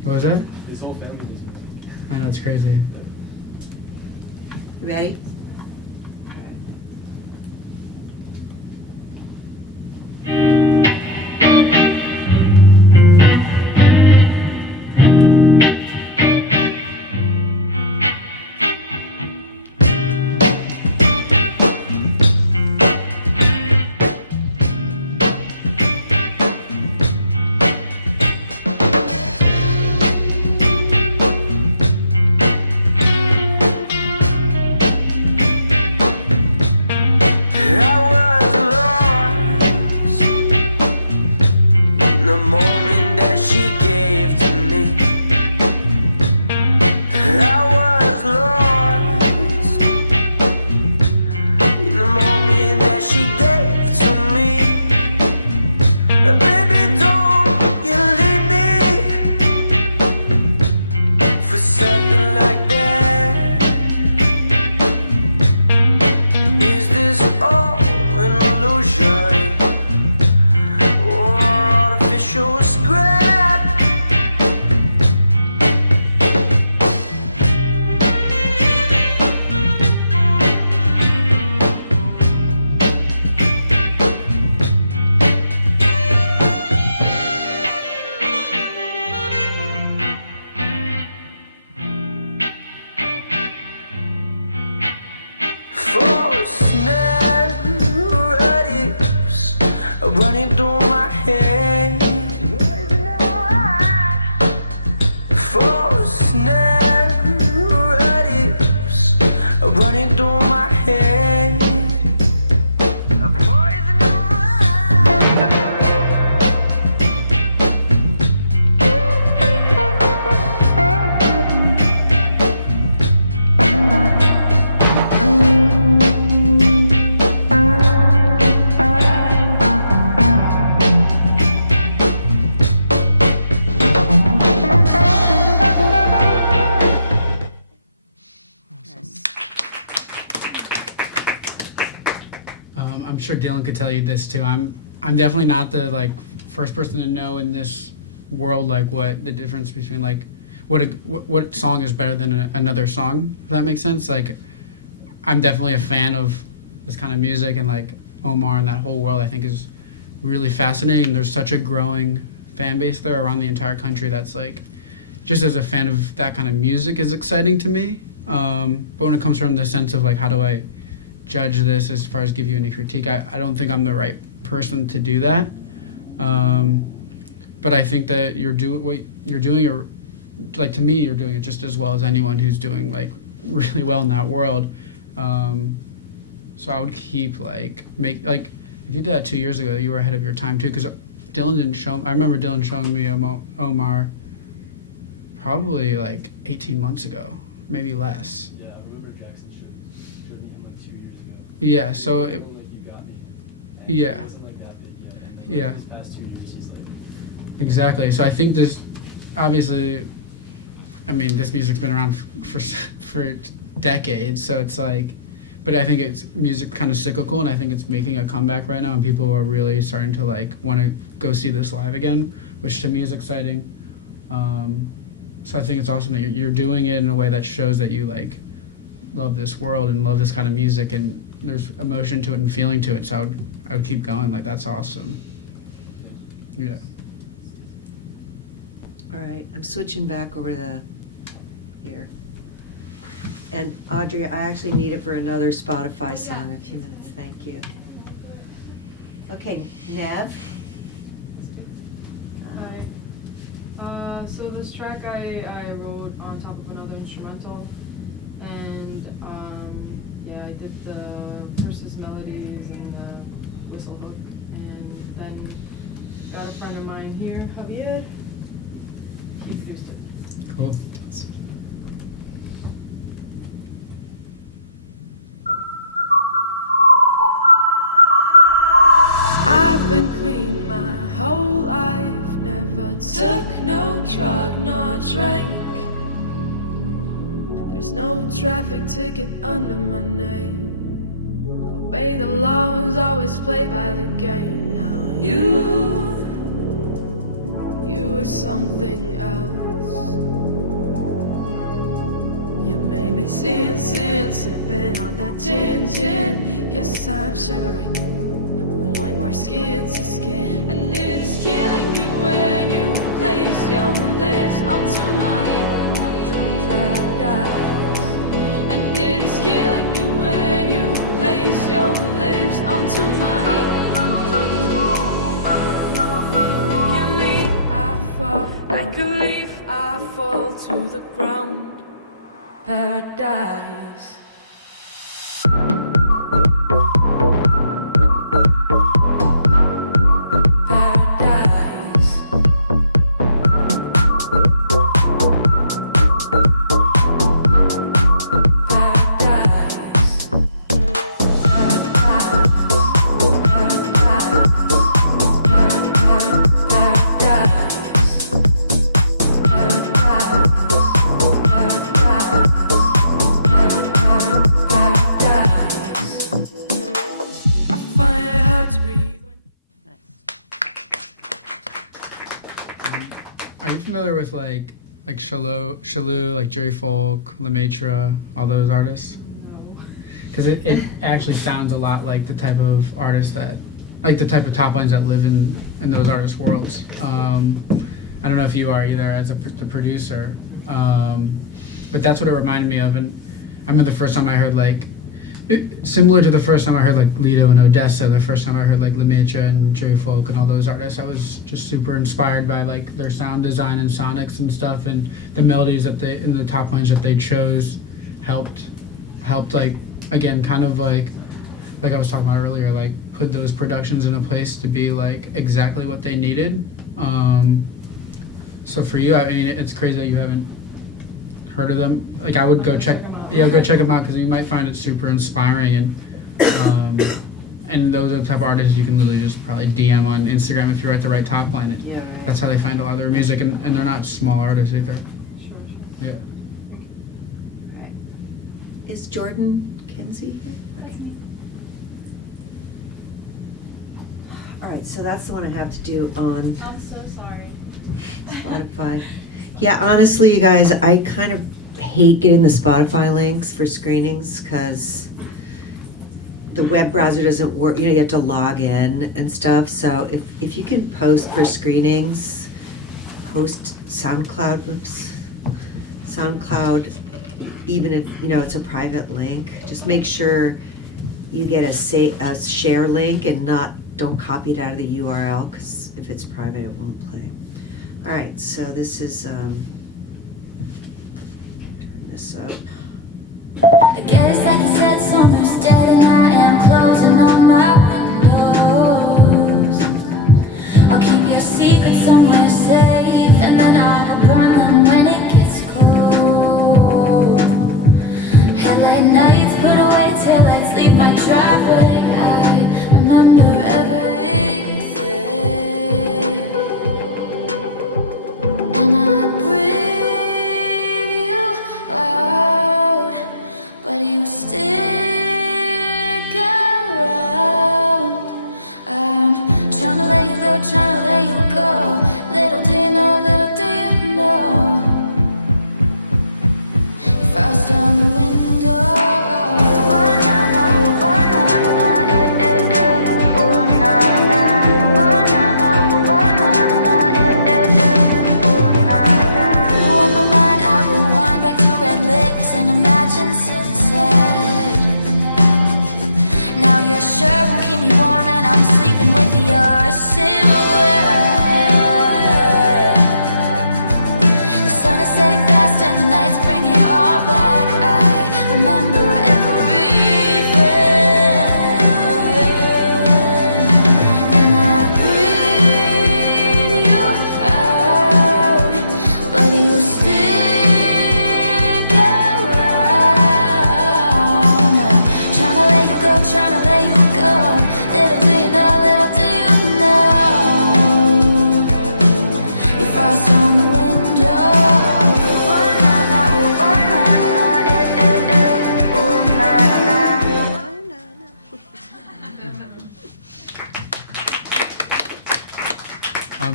What was that? His whole family does music. I know, it's crazy. You ready? Running through my head, for snare radius, running through my head. I'm sure Dylan could tell you this too. I'm definitely not the like first person to know in this world like what the difference between like what song is better than another song. If that makes sense. Like I'm definitely a fan of this kind of music, and like Omar and that whole world I think is really fascinating. There's such a growing fan base there around the entire country that's like, just as a fan of that kind of music is exciting to me. But when it comes from the sense of like how do I judge this as far as give you any critique, I don't think I'm the right person to do that. But I think that what you're doing, like to me, you're doing it just as well as anyone who's doing like really well in that world. So I would keep if you did that 2 years ago, you were ahead of your time too. Because Dylan didn't show. I remember Dylan showing me Omar probably like 18 months ago, maybe less. Yeah, I remember Jackson showed me him like 2 years ago. Yeah, so Like you got me. And yeah. It wasn't like that big yet. And then Yeah. these past 2 years, he's like. Exactly. So I think this, obviously, I mean, this music's been around for decades. So it's like, but I think it's music kind of cyclical, and I think it's making a comeback right now, and people are really starting to like want to go see this live again, which to me is exciting. So I think it's awesome that you're doing it in a way that shows that you like love this world and love this kind of music, and there's emotion to it and feeling to it. So I would keep going. Like, that's awesome. Yeah. All right, I'm switching back over to here. And Audrey, I actually need it for another Spotify song in a few minutes. Thank you. Okay, Nev. Hi. So this track I wrote on top of another instrumental, and yeah, I did the verses, melodies, and the whistle hook, and then got a friend of mine here, Javier. He produced it. Cool. I've been clean my whole life, never took no drug nor drank. There's no traffic ticket under my name. Obey the laws, always play by the game. Now you were something else. You made me sin, sipping on that gin. Yes, I'm shivering when we're skin to skin, and it is killing me when you place your lips onto my paradise. And it is killing me when you place your lips onto mine. Like a leaf, I fall to the ground. Paradise. Are you familiar with like Shalou, like Jerry Folk, Lemaitre, all those artists? No. Because it actually sounds a lot like the type of artists that, like the type of top lines that live in those artist worlds. I don't know if you are either as the producer, but that's what it reminded me of. And I remember the first time I heard like, similar to the first time I heard like Lido and Odessa, the first time I heard like Lemaitre and Jerry Folk and all those artists, I was just super inspired by like their sound design and sonics and stuff, and the melodies that they, and the top lines that they chose helped like, again, kind of like I was talking about earlier, like put those productions in a place to be like exactly what they needed. So for you, I mean, it's crazy that you haven't heard of them. Like, I would go check them out because you might find it super inspiring, and those are the type of artists you can literally just probably DM on Instagram if you write the right top line. Yeah, right. That's how they find a lot of their music, and they're not small artists either. Sure. Yeah. Right. Is Jordan Kenzie here? That's me. All right, so that's the one I have to do on I'm so sorry. Spotify. Yeah, honestly, you guys, I kind of hate getting the Spotify links for screenings because the web browser doesn't work. You know, you have to log in and stuff. So if you can post for screenings, post SoundCloud, even if, you know, it's a private link, just make sure you get a share link and don't copy it out of the URL, because if it's private, it won't play. All right, so this is, turn this up. I guess I can set summer's dead and I am closing all my windows. I'll keep your secrets somewhere safe, and then I'll burn them when it gets cold. Headlight nights, put away taillights, leave my driveway. I remember everything, and I breathe you out, but you still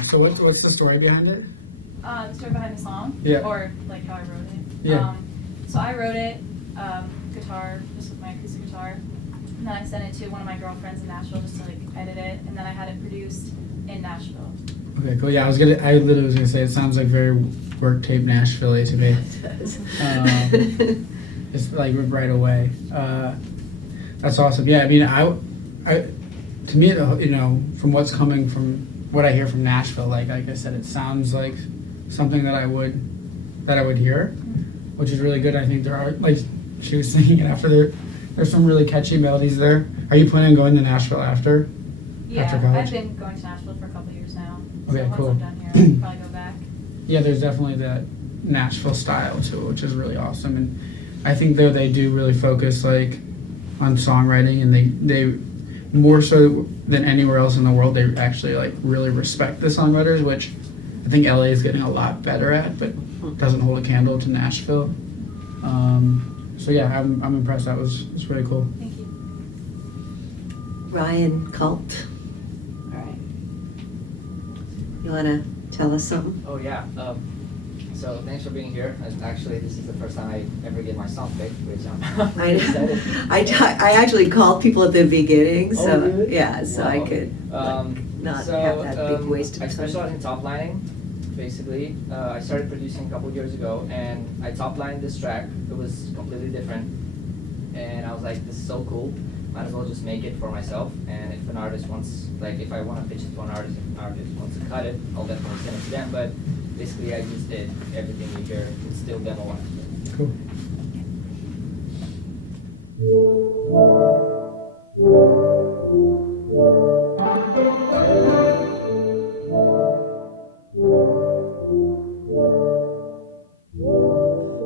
So what's the story behind it? The story behind the song? Yeah. Or like how I wrote it? Yeah. So I wrote it, guitar, this was my acoustic guitar. And then I sent it to one of my girlfriends in Nashville just to like edit it. And then I had it produced in Nashville. Okay, cool. Yeah, I literally was gonna say it sounds like very work tape Nashville to me. It's like right away. That's awesome. Yeah, I mean, I to me, from what's coming from what I hear from Nashville, like I said, it sounds like something that I would hear, which is really good. I think there are, like she was singing it after, there's some really catchy melodies there. Are you planning on going to Nashville after college? I've been going to Nashville for a couple years now. Okay, so cool. Once I'm done here, I'll probably go back. Yeah, there's definitely that Nashville style to it, which is really awesome. And I think there they do really focus like on songwriting, and they more so than anywhere else in the world, they actually like really respect the songwriters, which I think LA is getting a lot better at, but doesn't hold a candle to Nashville. So yeah, I'm impressed. It's really cool. Thank you. Ryan Cult. All right. You want to tell us something? Oh yeah. So thanks for being here. And actually, this is the first time I ever get my song picked, which I'm I excited. I actually called people at the beginning, so Oh, really? yeah, so I Wow. could not So, have that big waste of I time. specialize in top lining, basically. I started producing a couple years ago, and I top lined this track. It was completely different, and I was like, this is so cool. Might as well just make it for myself. And if an artist wants, like, if I want to pitch it to an artist, if an artist wants to cut it, I'll definitely send it to them. But basically, I just did everything you hear. It's still demo-wise. Cool.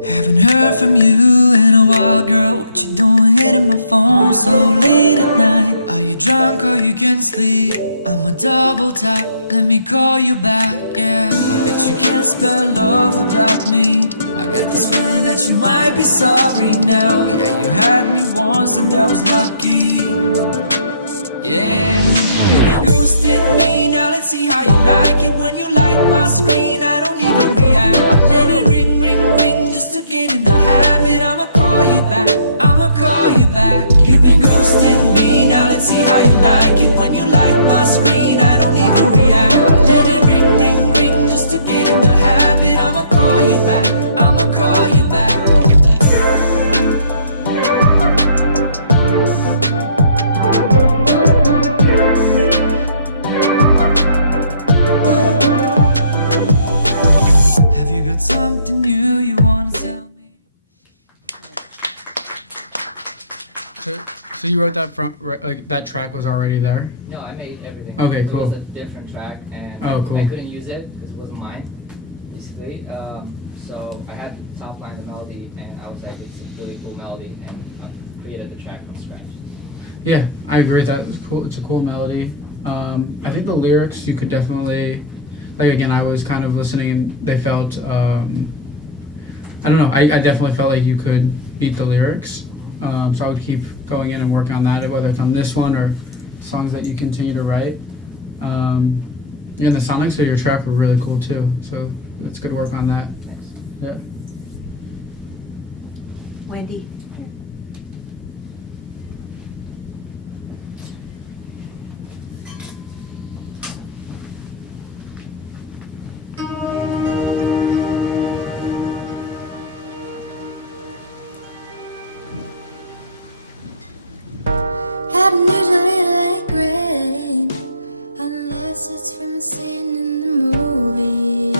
Haven't heard from you in a while, girl. What you doing hitting my phone so late at night? Are you drunk or you can't sleep? I'm a double tap, let me call you back, yeah. I bet you can't spell love without me. I got this feeling that you might be sorry now. Yeah, you had me once and that was lucky. Yeah, you've been ghosting me, now let's see how you like it. When you like my screen, I don't even react. I let it ring, ring, ring, just to get in the habit. I'ma call you back, I'ma call you back. You've been ghosting me, now let's see how you like it. When you like my screen, I don't even react. I let it ring, ring, ring, just to get in the habit. I'ma call you back, I'ma call you back. Have you got something new you wanna tell me? So you wrote that like that track was already there? No, I made everything. Okay, cool. It was a different track, and Oh, cool. I couldn't use it because it wasn't mine, basically. So I had to top line the melody, and I was like, it's a really cool melody, and I created the track from scratch. Yeah, I agree with that. It's cool. It's a cool melody. I think the lyrics you could definitely, like again, I was kind of listening and they felt, I don't know, I definitely felt like you could beat the lyrics. So I would keep going in and working on that, whether it's on this one or songs that you continue to write. Yeah, and the sonics of your track were really cool too. So it's good work on that. Thanks. Yeah. Wendy. I don't usually like rain unless it's from a scene in the movies.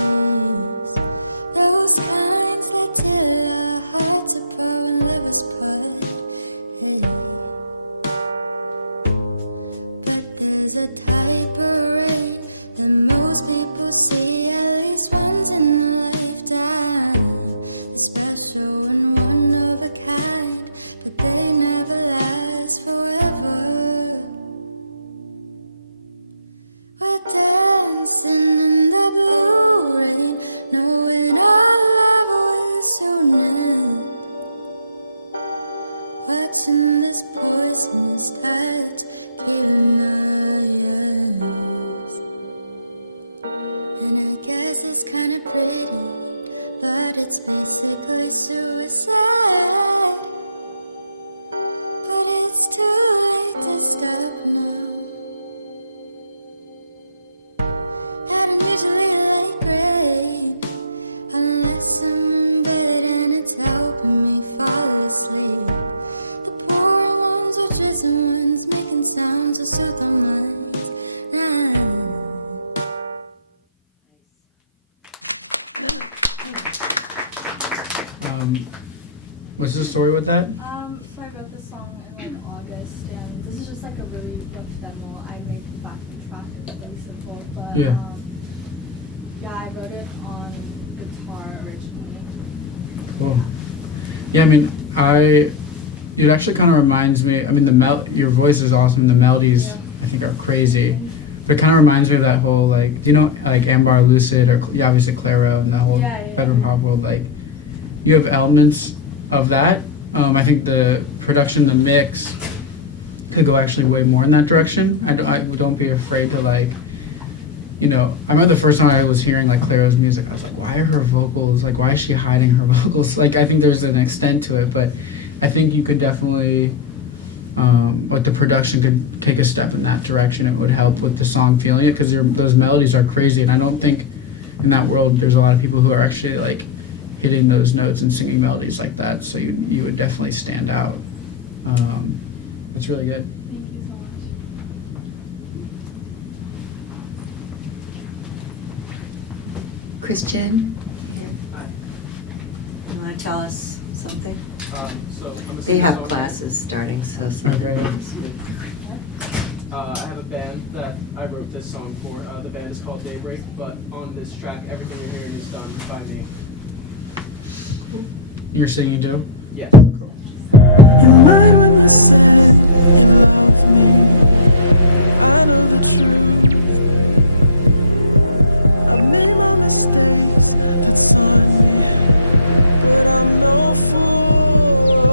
Those kinds that tear our hearts apart when lovers part. Hey, but there's a type of rain that most people see at least once in a lifetime. They're special and one of a kind, but they never last forever. We're dancing in the blue rain, knowing our love will soon end. Watching this poisonous touch killing our eyes. pretty, but it's basically suicide. But it's too late to stop now. I don't usually like rain, unless I'm in bed and it's helping me fall asleep. The pouring ones or drizzling ones making sounds to soothe our minds. What's the story with that? So I wrote this song in like August, and this is just like a really rough demo. I make the backing track, it's really simple, but Yeah. Yeah, I wrote it on guitar originally. Cool. Yeah, I mean, it actually kind of reminds me. I mean, your voice is awesome. The melodies, I think, are crazy. But it kind of reminds me of that whole like, do you know like Ambar Lucid or obviously Clairo and the whole bedroom pop world. Like, you have elements of that. I think the production, the mix, could go actually way more in that direction. I don't be afraid to like. I remember the first time I was hearing like Clairo's music, I was like, why are her vocals, like why is she hiding her vocals? Like I think there's an extent to it, but I think you could definitely, like the production could take a step in that direction. It would help with the song feeling it, because those melodies are crazy, and I don't think in that world there's a lot of people who are actually like hitting those notes and singing melodies like that, so you would definitely stand out. It's really good. Thank you so much. Christian? Hi. You want to tell us something? So I'm a They have singer-songwriter. classes starting, so. I have a band that I wrote this song for. The band is called Daybreak, but on this track, everything you're hearing is done by me. You're singing too? Yes. Cool. You lied when you said you loved me. I know the truth. I've made my mistakes, that's on me, but I'm no fool.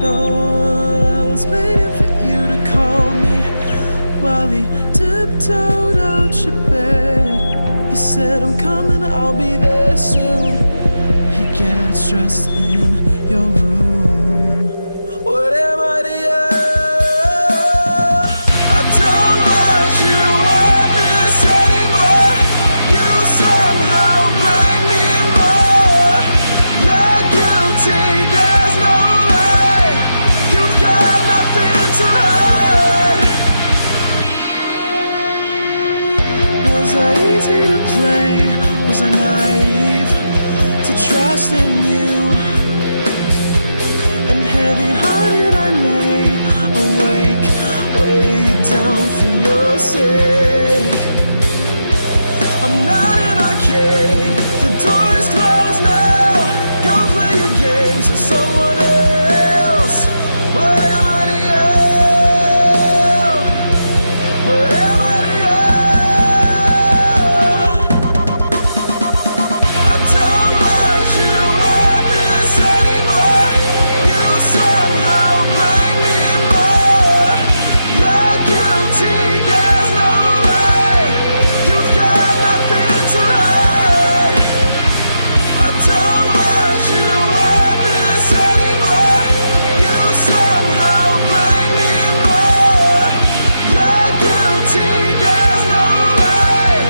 No, I was waiting for you to call me while he tiptoed out your bed. You said I'm coming, I'll be there soon. He gets dressed in your room. What am I to you? I don't want you want this anymore. You somehow blame me more. You're guilty, there's no lie. You've got nothing to hide. Was I easy to play? Was I naive to trust in you? And heavy-hearted I lay awake, way down for your sake. I'm not an arcade, the door is closed now. Go play your games with someone else. What am I to you? What am I to you? I don't want you want this anymore. You somehow blame me more. You're guilty, there's no lie. You've got nothing to hide. I don't want you want this anymore. You somehow blame me more. You're guilty, there's no lie.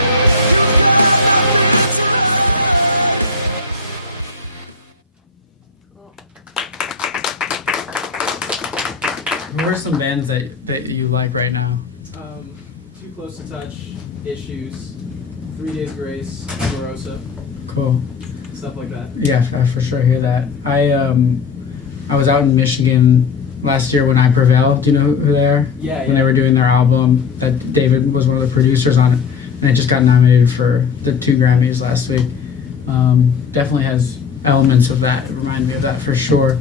You've got nothing to hide. Who are some bands that you like right now? Too Close to Touch, Issues, 3 Days Grace, Amorosa, Cool. stuff like that. Yeah, I for sure hear that. I was out in Michigan last year when I Prevail. Do you know who they are? Yeah, When they yeah. were doing their album, that David was one of the producers on it, and it just got nominated for the 2 Grammys last week. Definitely has elements of that. It reminded me of that for sure.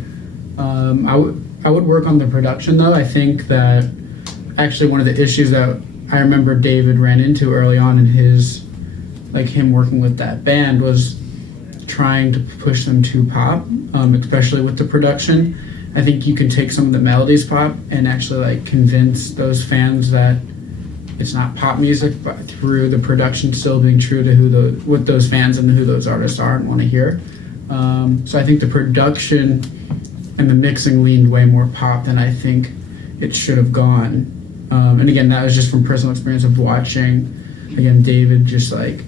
I would work on the production though. I think that actually one of the issues that I remember David ran into early on in his, like him working with that band, was trying to push them to pop, especially with the production. I think you can take some of the melodies pop and actually like convince those fans that it's not pop music, but through the production still being true to what those fans and who those artists are and want to hear. So I think the production and the mixing leaned way more pop than I think it should have gone. And again, that was just from personal experience of watching, again, David just like,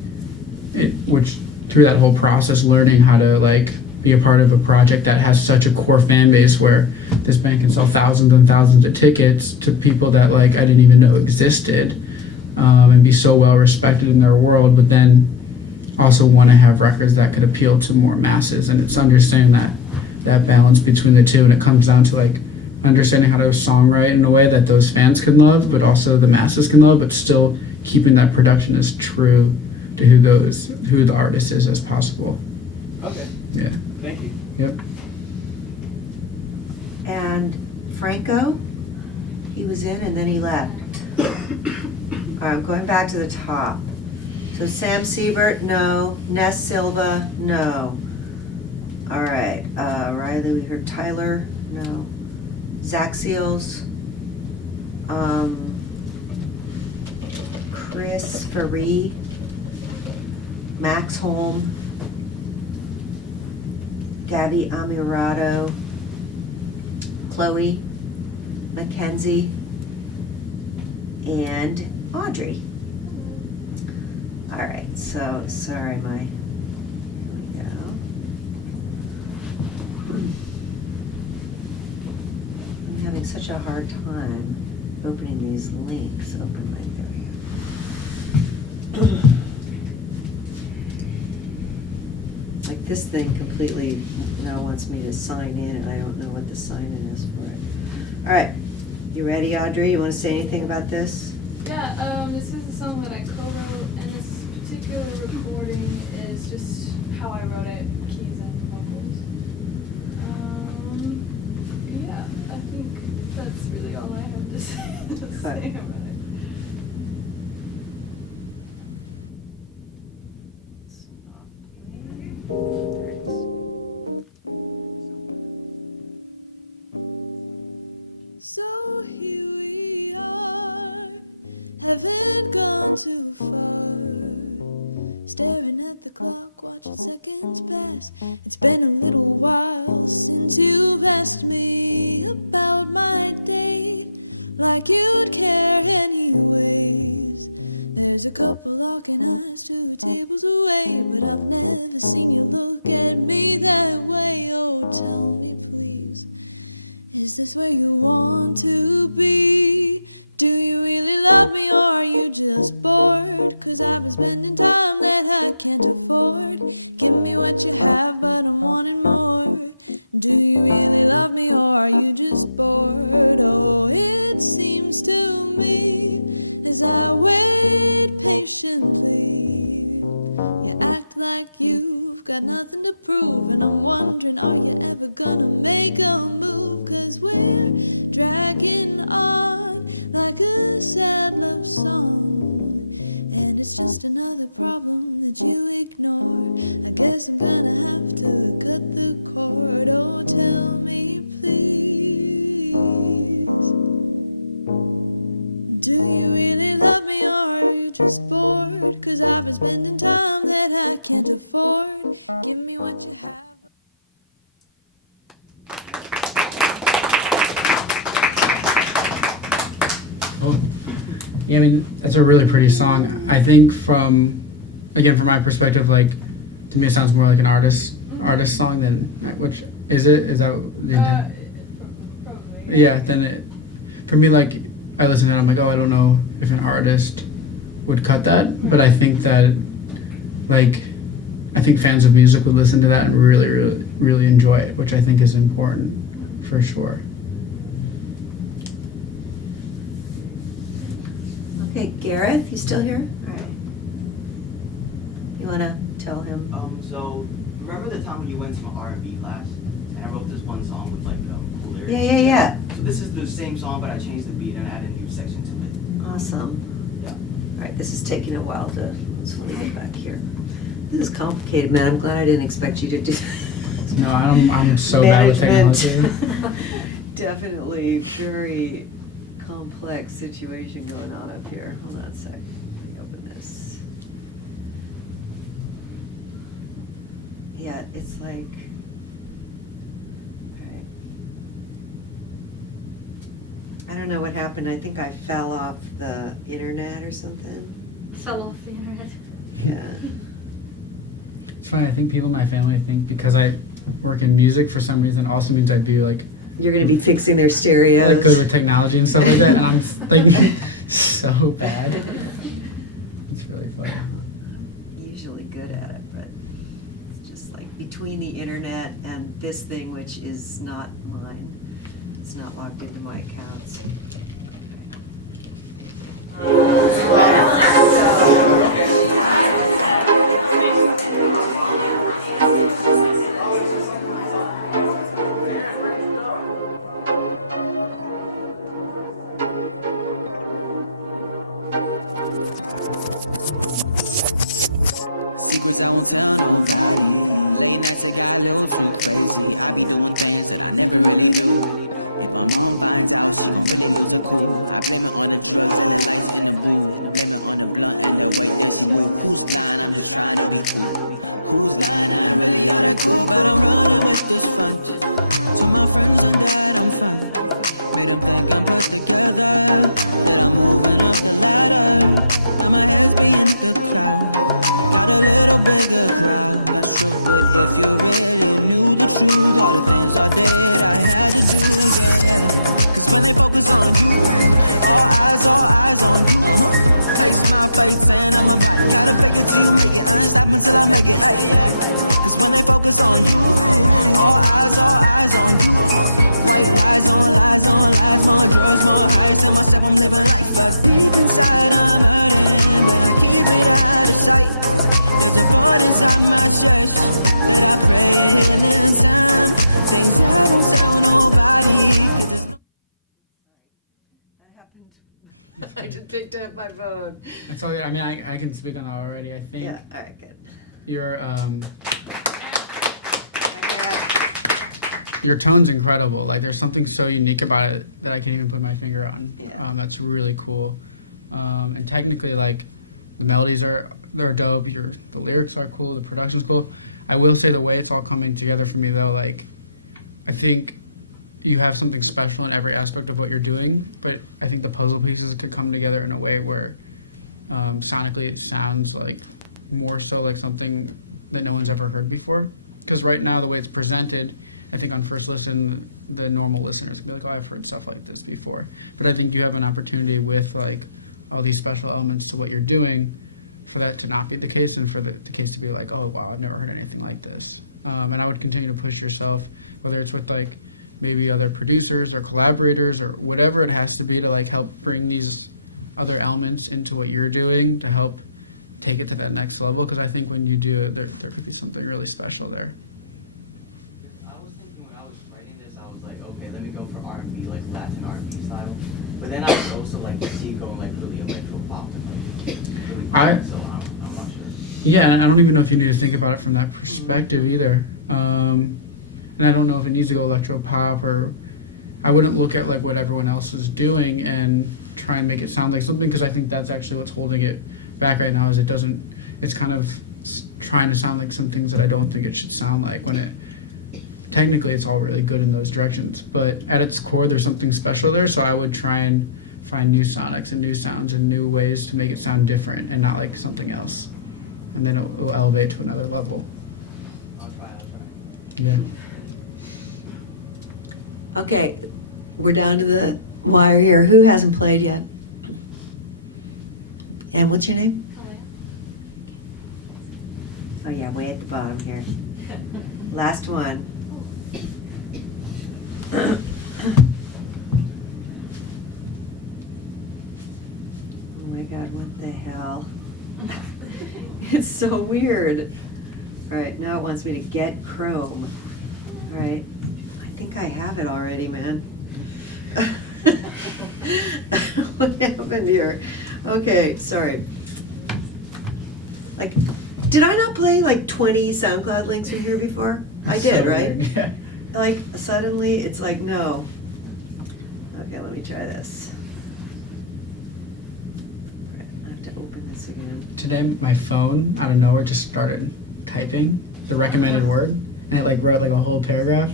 which through that whole process, learning how to like be a part of a project that has such a core fan base where this band can sell thousands and thousands of tickets to people that like I didn't even know existed, and be so well respected in their world, but then also want to have records that could appeal to more masses. And it's understanding that balance between the two, and it comes down to like understanding how to songwrite in a way that those fans can love, but also the masses can love, but still keeping that production as true to who the artist is as possible. Okay. Yeah. Thank you. Yep. And Franco, he was in and then he left. All right, I'm going back to the top. So Sam Siebert, no. Ness Silva, no. All right, Riley, we heard Tyler, no. Zach Seals, Chris Faree, Max Holm, Gabby Amirado, Chloe, Mackenzie, and Audrey. All right, so sorry, here we go. I'm having such a hard time opening these links. Open right there. Like this thing completely now wants me to sign in, and I don't know what the sign in is for it. All right, you ready, Audrey? You want to say anything about this? Yeah, this is a song that I co-wrote, and this particular recording is just how I wrote it, keys and vocals. Yeah, I think that's really all I have to say about it. So here we are, haven't gone too far. Staring at the clock, watching seconds pass. It's been a little while since you've asked me about my day, like you'd care anyways. There's a couple locking eyes 2 tables away, but I've never seen you look at me that way. Oh, tell me please, is this where you want to be? Do you really love me, or are you just bored? 'Cause I've been spending time that I can't afford. Give me what you have, but I'm wanting more. Do you really love me, or are you just bored? Oh, it seems to me as I wait patiently, you act like you've got nothing to prove, and I'm wondering, are you ever gonna make a move? 'Cause we're dragging on like a sad love song, and it's just another problem that you ignore. I guess I'm gonna have to cut the cord. Oh, tell me please, do you really love me, or are you just bored? 'Cause I've been spending time that I can't afford. Give me what you have. Oh, yeah, I mean, that's a really pretty song. I think from my perspective, like, to me it sounds more like an artist song than, which, is that the intent? Probably. Yeah, for me, like, I listen to it, I'm like, oh, I don't know if an artist would cut that, but I think that, like, I think fans of music would listen to that and really, really, really enjoy it, which I think is important, for sure. Okay, Gareth, you still here? All right. You want to tell him? So remember the time when you went to my R&B class and I wrote this one song with like cool lyrics? Yeah. So this is the same song, but I changed the beat and added a new section to it. Awesome. Yeah. All right, this is taking a while to, so let me get back here. This is complicated, man. I'm glad I didn't expect you to do. No, I'm so bad with technology. Definitely very complex situation going on up here. Hold on a sec. Let me open this. Yeah, it's like, okay. I don't know what happened. I think I fell off the internet or something. Fell off the internet. Yeah. It's funny, I think people in my family think because I work in music for some reason also means I'd be like You're gonna be fixing their stereos. good with technology and stuff like that, and I'm like so bad. It's really funny. Usually good at it, but it's just like between the internet and this thing, which is not mine. It's not logged into my accounts. Secrets I won't tell nobody. Late nights I got a little too crazy. I be doing things that I never really do. If my mom finds out, she gon' really lose her cool. I blame it on the drugs and the lights and the booze. Blame it on the blunt and the way that she move. Who's lying? I'm just trying to be cool. Who's lying? I ain't really all that cool, but I'm running with this front. To my friends and that I'm fine. Made them think I'm put together, that I'm moving up the ladder. Now my head's be in the cloud. Got a little bigger crowd, that's true. But if you really knew the truth, all the things I did, I had to do, yeah, yeah. Cause when they focus on you, all eyes on you. Face my face and on my body. Gotta fake it till you make it, I ain't stop until I make it, ay, yeah. Cause when they focus on you, all eyes on you. White lies on lies, more drugs, more highs. And myself, I'm living life, but deep inside I'm hurting, but I keep it out of sight. There's a void inside my chest that I pray healing time. Things I won't tell nobody, cause there's no. I just picked up my phone. That's all good. I mean, I can speak on that already. I think. Yeah, all right, good. Your tone's incredible. Like there's something so unique about it that I can't even put my finger on. Yeah. That's really cool. And technically, like the melodies they're dope. The lyrics are cool. The production's cool. I will say the way it's all coming together for me though, like I think you have something special in every aspect of what you're doing. But I think the puzzle pieces could come together in a way where sonically it sounds like more so like something that no one's ever heard before. Because right now the way it's presented, I think on first listen, the normal listeners can be like, oh, I've heard stuff like this before. But I think you have an opportunity with like all these special elements to what you're doing for that to not be the case and for the case to be like, oh, wow, I've never heard anything like this. And I would continue to push yourself, whether it's with like maybe other producers or collaborators or whatever it has to be to like help bring these other elements into what you're doing to help take it to that next level. Because I think when you do it, there could be something really special there. Okay, let me go for R&B, like Latin R&B style. But then I was also like see it going like really electro pop and like really pop, so I'm not sure. Yeah, and I don't even know if you need to think about it from that perspective either. And I don't know if it needs to go electro pop or I wouldn't look at like what everyone else is doing and try and make it sound like something, because I think that's actually what's holding it back right now is it's kind of trying to sound like some things that I don't think it should sound like when it technically it's all really good in those directions, but at its core there's something special there, so I would try and find new sonics and new sounds and new ways to make it sound different and not like something else, and then it'll elevate to another level. I'll try. Yeah. Okay, we're down to the wire here. Who hasn't played yet? And what's your name? Oh yeah, way at the bottom here. Last one. Oh my God, what the hell? It's so weird. All right, now it wants me to get Chrome. All right, I think I have it already, man. What happened here? Okay, sorry. Like, did I not play like 20 SoundCloud links from here before? I did, So right? weird, yeah. Like, suddenly it's like, no. Okay, let me try this. today my phone out of nowhere just started typing the recommended word, and it like wrote like a whole paragraph.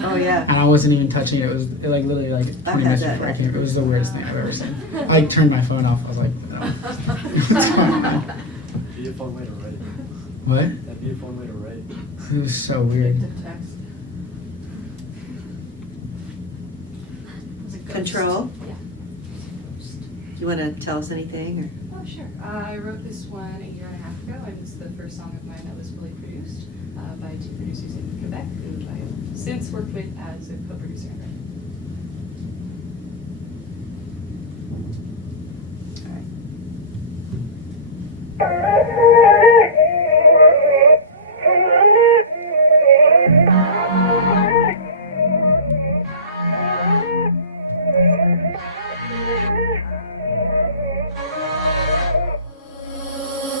Oh yeah. And I wasn't even touching it. It was like literally like 20 had minutes that before I happen. came. It was the weirdest thing I've ever seen. I like turned my phone off. I was like, I don't know what's going on. That'd be a fun way to write. What? That'd be a fun way to write. It was so weird. Control? Yeah. You want to tell us anything? Or? Oh, sure. I wrote this one a year and a half ago. It was the first song of mine that was fully produced by two producers in Quebec, who I've since worked with as a co-producer and writer.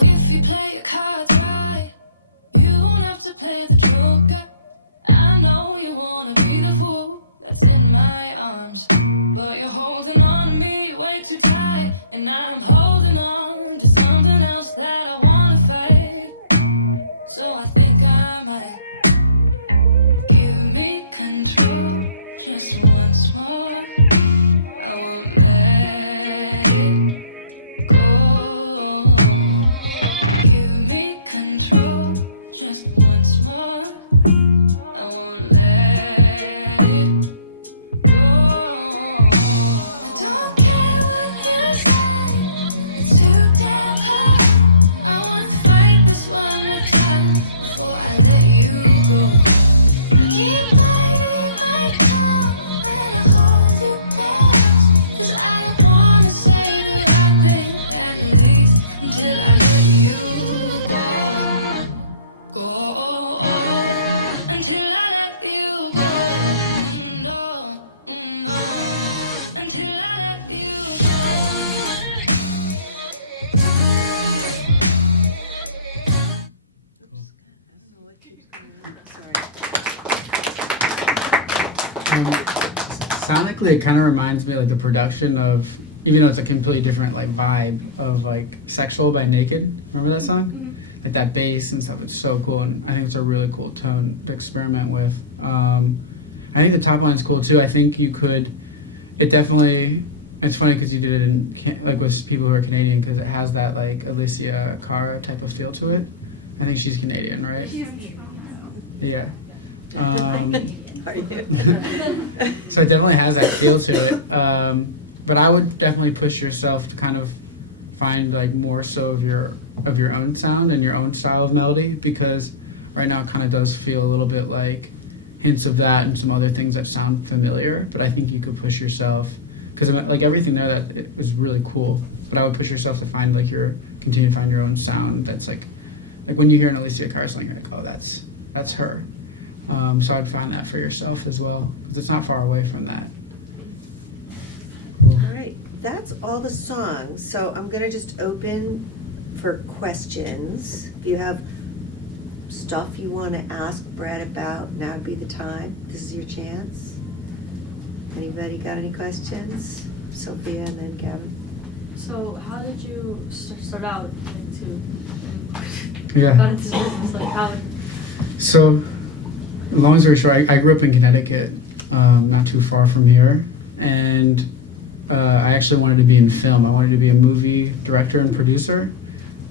If you play your cards right, you won't have to play the joker. I know you wanna be the fool that's in my arms, but you're holding on to me way too tight, and I'm holding on to something else that I wanna fight. So I think I might give me control just once more. I won't let it go. Give me control just once more. I won't let it go. I don't care what you say, it's too damn hard. I wanna fight this one more time before I let you go. I keep biting my tongue when I hold you close, 'cause I don't wanna say the right thing, at least until I let you go. Go until I let you go. No, no, until I let you go. Oops. I don't know what keeps going on. Sorry. Sonically, it kind of reminds me like the production of, even though it's a completely different like vibe of like "Sexual" by Naked. Remember that song? Like that bass and stuff. It's so cool, and I think it's a really cool tone to experiment with. I think the top line's cool too. I think you could. It definitely. It's funny because you did it in like with people who are Canadian, because it has that like Alicia Cara type of feel to it. I think she's Canadian, right? Yeah. Are you? So it definitely has that feel to it. But I would definitely push yourself to kind of find like more so of your own sound and your own style of melody, because right now it kind of does feel a little bit like hints of that and some other things that sound familiar. But I think you could push yourself, because like everything there, that it was really cool. But I would push yourself to find like continue to find your own sound. That's like when you hear an Alicia Cara song, you're like, oh, that's her. So I'd find that for yourself as well, because it's not far away from that. All right, that's all the songs. So I'm gonna just open for questions. If you have stuff you want to ask Brad about, now would be the time. This is your chance. Anybody got any questions? Sophia and then Gavin. So how did you start out into Yeah. got into business? Like how? So, long story short, I grew up in Connecticut, not too far from here, and I actually wanted to be in film. I wanted to be a movie director and producer,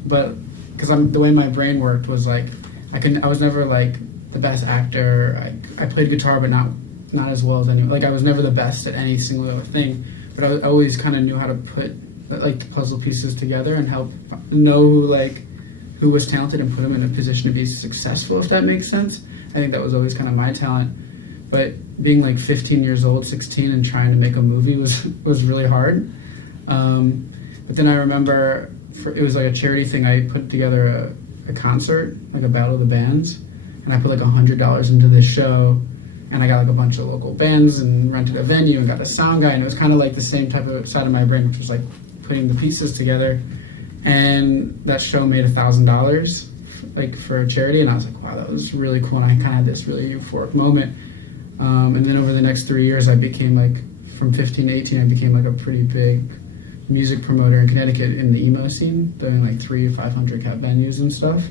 but because the way my brain worked was like I was never like the best actor. I played guitar, but not as well as anyone. Like I was never the best at any single thing, but I always kind of knew how to put like the puzzle pieces together and help know who was talented and put them in a position to be successful, if that makes sense. I think that was always kind of my talent. But being like 15 years old, 16, and trying to make a movie was really hard. But then I remember it was like a charity thing. I put together a concert, like a battle of the bands, and I put like $100 into this show, and I got like a bunch of local bands and rented a venue and got a sound guy, and it was kind of like the same type of side of my brain, which was like putting the pieces together. And that show made $1,000 like for a charity, and I was like, wow, that was really cool, and I kind of had this really euphoric moment. And then over the next 3 years, I became like, from 15 to 18, I became like a pretty big music promoter in Connecticut in the emo scene, doing like 300 to 500 cap venues and stuff.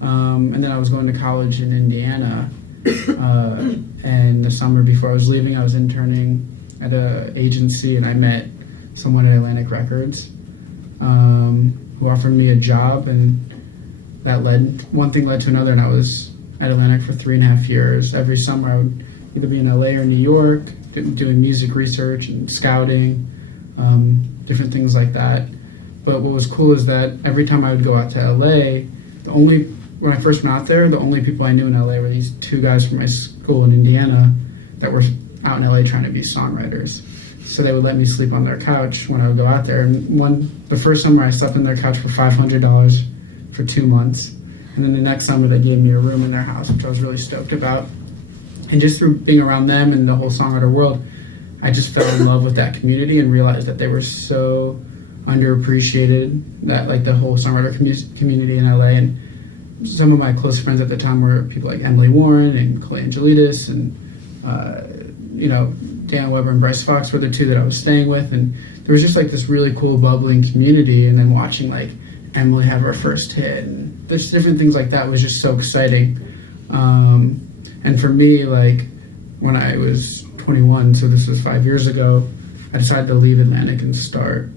And then I was going to college in Indiana, and the summer before I was leaving, I was interning at an agency, and I met someone at Atlantic Records who offered me a job, and one thing led to another, and I was at Atlantic for 3.5 years. Every summer I would either be in LA or New York doing music research and scouting, different things like that. But what was cool is that every time I would go out to LA, when I first went out there, the only people I knew in LA were these 2 guys from my school in Indiana that were out in LA trying to be songwriters. So they would let me sleep on their couch when I would go out there. And the first summer I slept on their couch for $500 for 2 months. And then the next summer they gave me a room in their house, which I was really stoked about. And just through being around them and the whole songwriter world, I just fell in love with that community and realized that they were so underappreciated, that like the whole songwriter community in LA. And some of my close friends at the time were people like Emily Warren and Clay Angelidis, and Dan Weber and Bryce Fox were the 2 that I was staying with. And there was just like this really cool bubbling community, and then watching like Emily have her first hit, and there's different things like that was just so exciting. And for me, like when I was 21, so this was 5 years ago, I decided to leave Atlantic and start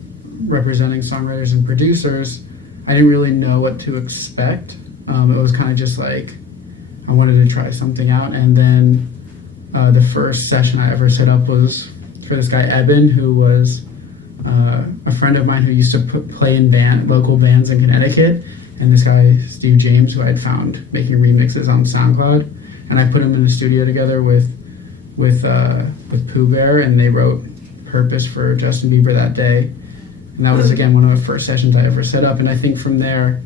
representing songwriters and producers. I didn't really know what to expect. It was kind of just like I wanted to try something out. And then the first session I ever set up was for this guy Eben, who was a friend of mine who used to play in local bands in Connecticut, and this guy Steve James, who I'd found making remixes on SoundCloud. And I put them in the studio together with Pooh Bear, and they wrote Purpose for Justin Bieber that day. And that was, again, one of the first sessions I ever set up. And I think from there,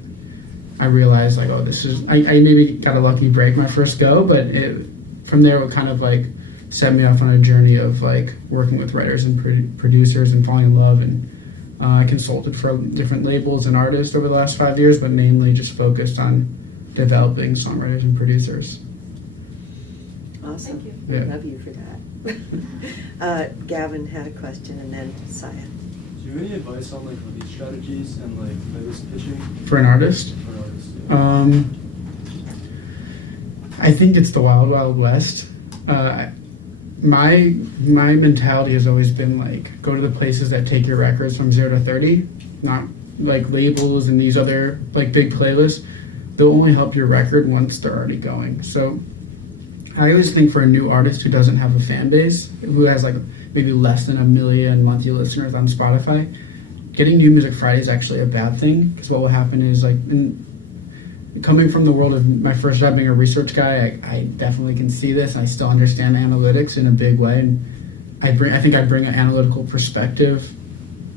I realized, like, I maybe got a lucky break my first go, but from there it kind of, like, set me off on a journey of, like, working with writers and producers and falling in love. And I consulted for different labels and artists over the last 5 years, but mainly just focused on developing songwriters and producers. Awesome. Thank you. Yeah. Love you for that. Gavin had a question, and then Saya. Do you have any advice on like release strategies and like playlist pitching? For an artist? For an artist. I think it's the wild, wild west. My mentality has always been like, go to the places that take your records from 0 to 30, not like labels and these other like big playlists. They'll only help your record once they're already going. So I always think for a new artist who doesn't have a fan base, who has like maybe less than 1 million monthly listeners on Spotify, getting New Music Friday is actually a bad thing, because what will happen is, like, coming from the world of my first job being a research guy, I definitely can see this, and I still understand analytics in a big way, and I think I bring an analytical perspective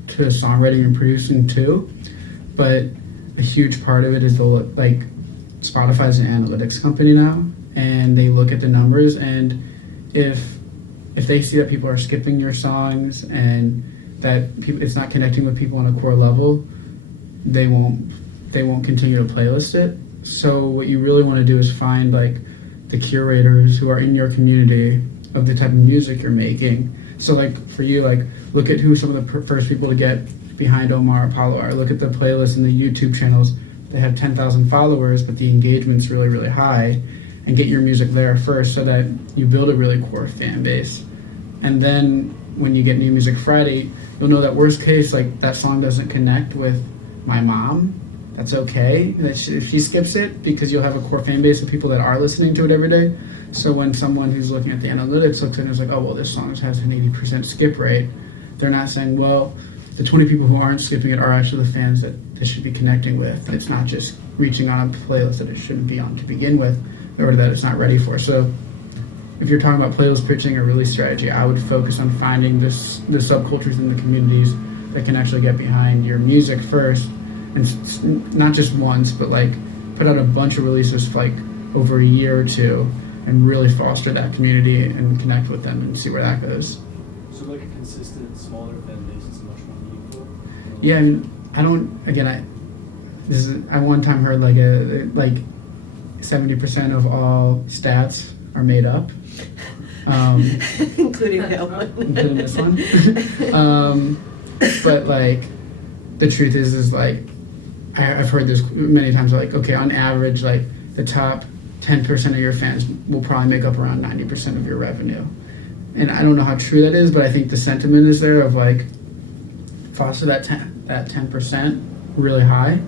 to songwriting and producing too, but a huge part of it is like Spotify's an analytics company now, and they look at the numbers, and if they see that people are skipping your songs and that it's not connecting with people on a core level, they won't continue to playlist it. So what you really want to do is find like the curators who are in your community of the type of music you're making. So like for you, like look at who some of the first people to get behind Omar Apollo are. Look at the playlists and the YouTube channels that have 10,000 followers, but the engagement's really, really high, and get your music there first so that you build a really core fan base. And then when you get New Music Friday, you'll know that worst case, like that song doesn't connect with my mom. That's okay, if she skips it, because you'll have a core fan base of people that are listening to it every day. So when someone who's looking at the analytics looks at it and is like, oh, well, this song has an 80% skip rate, they're not saying, well, the 20 people who aren't skipping it are actually the fans that this should be connecting with. It's not just reaching on a playlist that it shouldn't be on to begin with, or that it's not ready for. So if you're talking about playlist pitching or release strategy, I would focus on finding the subcultures in the communities that can actually get behind your music first, and not just once, but like put out a bunch of releases for like over a year or two, and really foster that community and connect with them and see where that goes. So like a consistent, smaller fan base is much more meaningful? Yeah, I mean, I one time heard like 70% of all stats are made up. Including that one. Including this one. but like the truth is like I've heard this many times, like, okay, on average, like the top 10% of your fans will probably make up around 90% of your revenue. And I don't know how true that is, but I think the sentiment is there of like foster that 10% really high.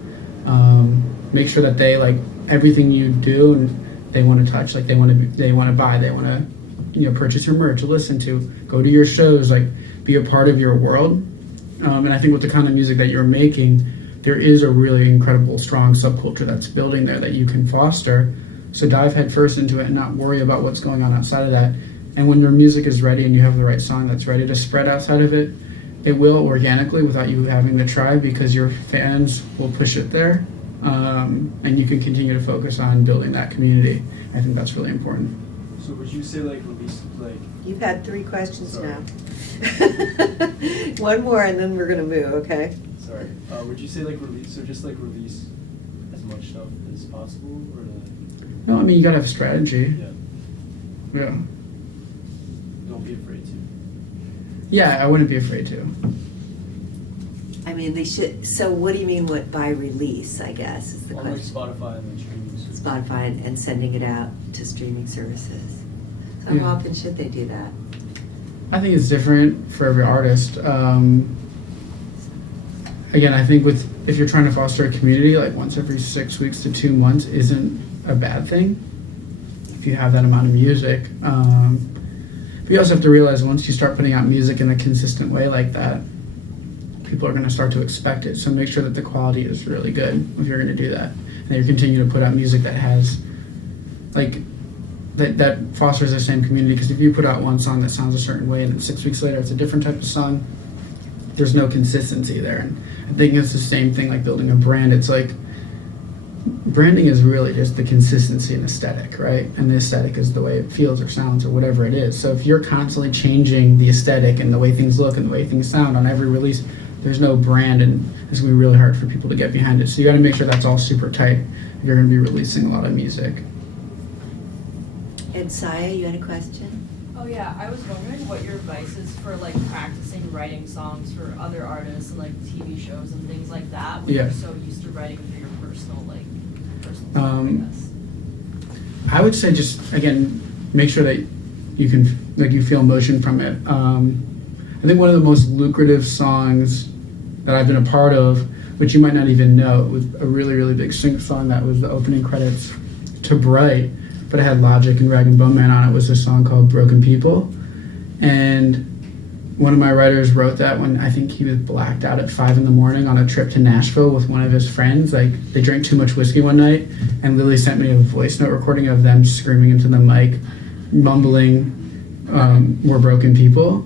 Make sure that they like everything you do and they want to touch, like they want to buy, they want to, you know, purchase your merch, listen to, go to your shows, like be a part of your world. And I think with the kind of music that you're making, there is a really incredible, strong subculture that's building there that you can foster. So dive headfirst into it and not worry about what's going on outside of that. And when your music is ready and you have the right song that's ready to spread outside of it, it will organically without you having to try, because your fans will push it there. And you can continue to focus on building that community. I think that's really important. So would you say like release like? You've had 3 questions Sorry. now. One more and then we're gonna move, okay? Sorry. Would you say like release? So just like release as much stuff as possible, or like? No, I mean you gotta have a strategy. Yeah. Yeah. Don't be afraid to. Yeah, I wouldn't be afraid to. I mean, they should, so what do you mean what by release, I guess, is the On like question? Spotify and streaming services. Spotify and sending it out to streaming services. So Yeah. how often should they do that? I think it's different for every artist. Again, I think if you're trying to foster a community, like once every 6 weeks to 2 months isn't a bad thing if you have that amount of music. But you also have to realize once you start putting out music in a consistent way like that, people are going to start to expect it. So make sure that the quality is really good if you're going to do that. And you continue to put out music that has, like, that fosters the same community. Because if you put out one song that sounds a certain way and then 6 weeks later it's a different type of song, there's no consistency there. And I think it's the same thing like building a brand. It's like, branding is really just the consistency and aesthetic, right? And the aesthetic is the way it feels or sounds or whatever it is. So if you're constantly changing the aesthetic and the way things look and the way things sound on every release, there's no brand, and it's gonna be really hard for people to get behind it. So you gotta make sure that's all super tight if you're gonna be releasing a lot of music. And Saya, you had a question? Oh yeah, I was wondering what your advice is for like practicing writing songs for other artists and like TV shows and things like that. When Yeah. you're so used to writing for your personal songs, I would say just, again, make sure that you can, like, you feel emotion from it. I think one of the most lucrative songs that I've been a part of, which you might not even know, it was a really, really big sync song that was the opening credits to Bright, but it had Logic and Rag and Bone Man on it, was a song called Broken People. And one of my writers wrote that when I think he was blacked out at 5 a.m. on a trip to Nashville with one of his friends. Like, they drank too much whiskey one night, and Lily sent me a voice note recording of them screaming into the mic, mumbling, "We're broken people."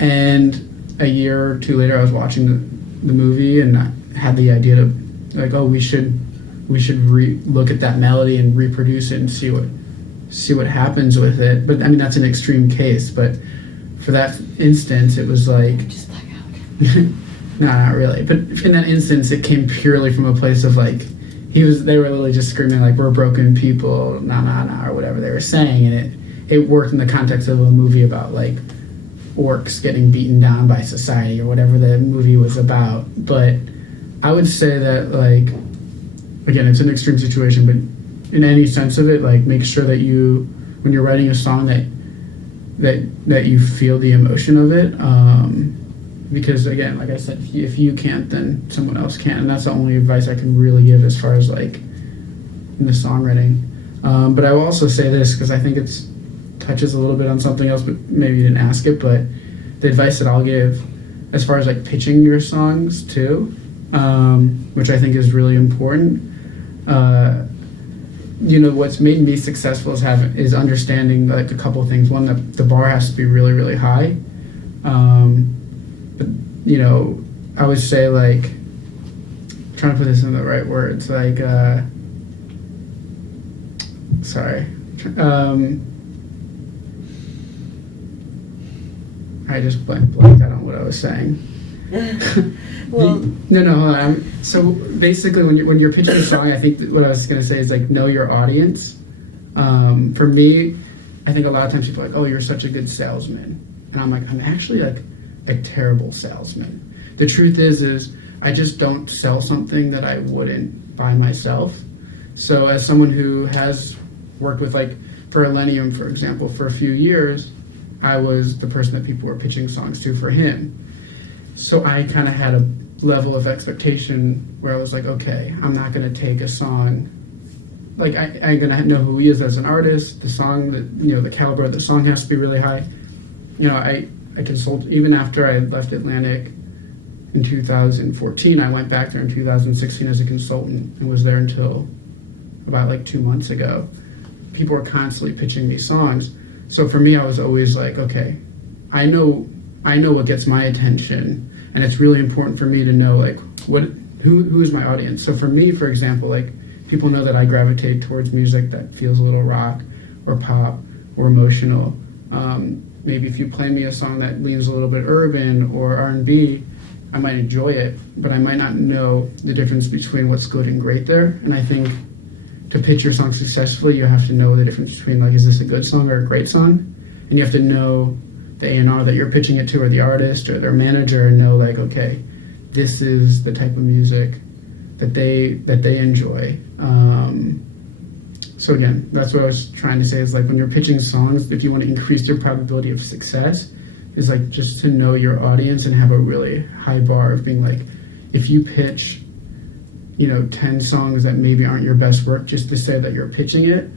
And a year or two later, I was watching the movie and I had the idea to, like, oh, we should look at that melody and reproduce it and see what happens with it. But I mean, that's an extreme case, but for that instance, it was like, Just black out. no, not really. But in that instance, it came purely from a place of like, they were literally just screaming like, "We're broken people, nah, nah, nah," or whatever they were saying. And it worked in the context of a movie about like orcs getting beaten down by society or whatever the movie was about. But I would say that, like, again, it's an extreme situation, but in any sense of it, like, make sure that when you're writing a song that you feel the emotion of it, because again, like I said, if you can't, then someone else can, and that's the only advice I can really give as far as like in the songwriting. But I will also say this because I think it touches a little bit on something else, but maybe you didn't ask it. But the advice that I'll give as far as like pitching your songs too, which I think is really important. What's made me successful is understanding like a couple of things. One, the bar has to be really, really high. But I would say, like, trying to put this in the right words, like, sorry. I just blanked out on what I was saying. Well, No, hold on. So basically, when you're pitching a song, I think that what I was going to say is like know your audience. For me, I think a lot of times people are like, "Oh, you're such a good salesman," and I'm like, I'm actually like a terrible salesman. The truth is I just don't sell something that I wouldn't buy myself. So as someone who has worked with, like, for Elenium, for example, for a few years, I was the person that people were pitching songs to for him. So I kind of had a level of expectation where I was like, okay, I'm not going to take a song. Like, I'm going to know who he is as an artist, the song, that, you know, the caliber of the song has to be really high. You know, I consult, even after I left Atlantic in 2014, I went back there in 2016 as a consultant and was there until about like 2 months ago. People were constantly pitching me songs. So for me, I was always like, okay, I know what gets my attention, and it's really important for me to know, like, who is my audience. So for me, for example, like, people know that I gravitate towards music that feels a little rock or pop or emotional. Maybe if you play me a song that leans a little bit urban or R&B, I might enjoy it, but I might not know the difference between what's good and great there. And I think to pitch your song successfully, you have to know the difference between, like, is this a good song or a great song? And you have to know the A&R that you're pitching it to, or the artist or their manager, and know, like, okay, this is the type of music that they enjoy. So again, that's what I was trying to say, is like, when you're pitching songs, if you want to increase your probability of success, is like just to know your audience and have a really high bar of being like, if you pitch, 10 songs that maybe aren't your best work, just to say that you're pitching it,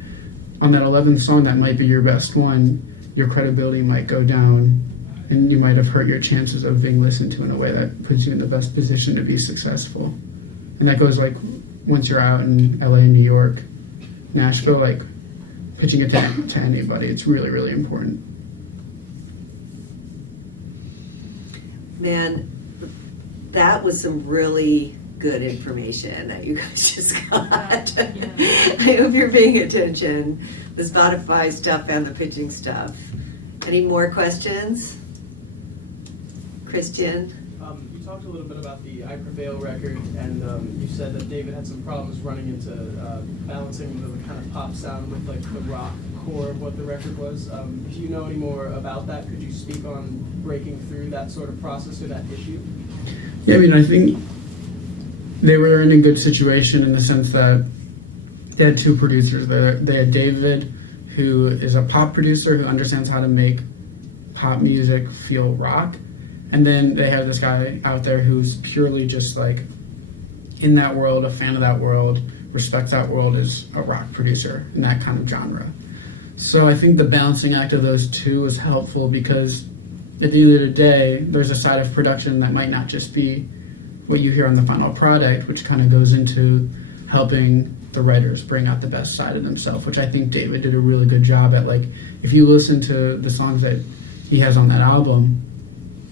on that 11th song that might be your best one, your credibility might go down, and you might have hurt your chances of being listened to in a way that puts you in the best position to be successful. And that goes, like, once you're out in LA, New York, Nashville, like, pitching it to anybody, it's really, really important. Man, that was some really good information that you guys just got. I hope you're paying attention. The Spotify stuff and the pitching stuff. Any more questions? Christian? You talked a little bit about the I Prevail record, and you said that David had some problems running into balancing the kind of pop sound with, like, the rock core of what the record was. If you know any more about that, could you speak on breaking through that sort of process or that issue? Yeah, I mean, I think they were in a good situation in the sense that they had two producers. They had David, who is a pop producer who understands how to make pop music feel rock. And then they had this guy out there who's purely just, like, in that world, a fan of that world, respects that world as a rock producer in that kind of genre. So I think the balancing act of those two was helpful, because at the end of the day, there's a side of production that might not just be what you hear on the final product, which kind of goes into helping the writers bring out the best side of themselves, which I think David did a really good job at. Like, if you listen to the songs that he has on that album,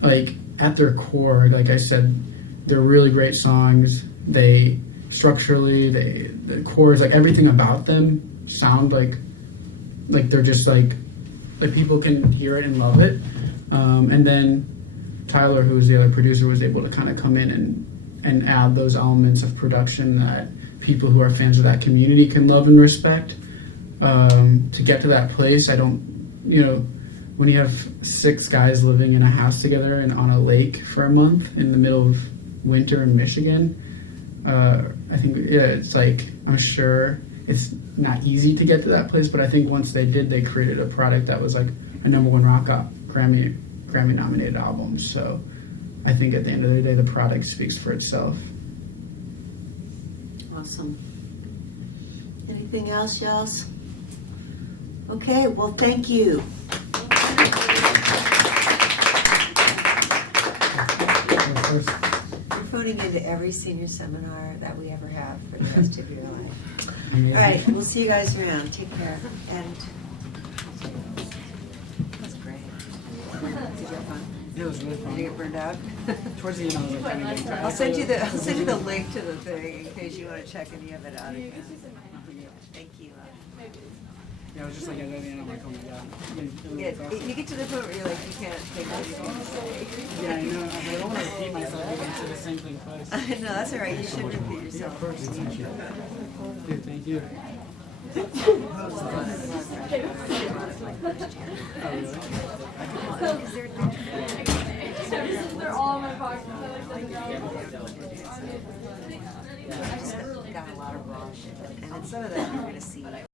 like, at their core, like I said, they're really great songs. They structurally, the chords, like, everything about them sound like they're just like people can hear it and love it. And then Tyler, who was the other producer, was able to kind of come in and add those elements of production that people who are fans of that community can love and respect. To get to that place, when you have 6 guys living in a house together and on a lake for a month in the middle of winter in Michigan, I think, it's like, I'm sure it's not easy to get to that place, but I think once they did, they created a product that was like a #1 rock Grammy nominated album. So I think at the end of the day, the product speaks for itself. Awesome. Anything else, y'alls? Okay, well, thank you. Of course. You're phoning into every senior seminar that we ever have for the rest of your life. Amazing. All right, we'll see you guys around. Take care. And that's great. Did you have fun? Yeah, it was really fun. Did you get burned out? Towards the end, I was like kind of getting tired. I'll send you the link to the thing in case you want to check any of it out again. Thank you. Yeah, I was just like, at the end, I'm like, oh my god. You get to the point where you're like, you can't think of anything to say. Yeah, I know. I don't want to repeat myself even say the same thing twice. No, that's all right. You should repeat yourself. Yeah, of course. Thank you. Dude, thank you. Oh, really? Got a lot of raw shit, and then some of that you're gonna see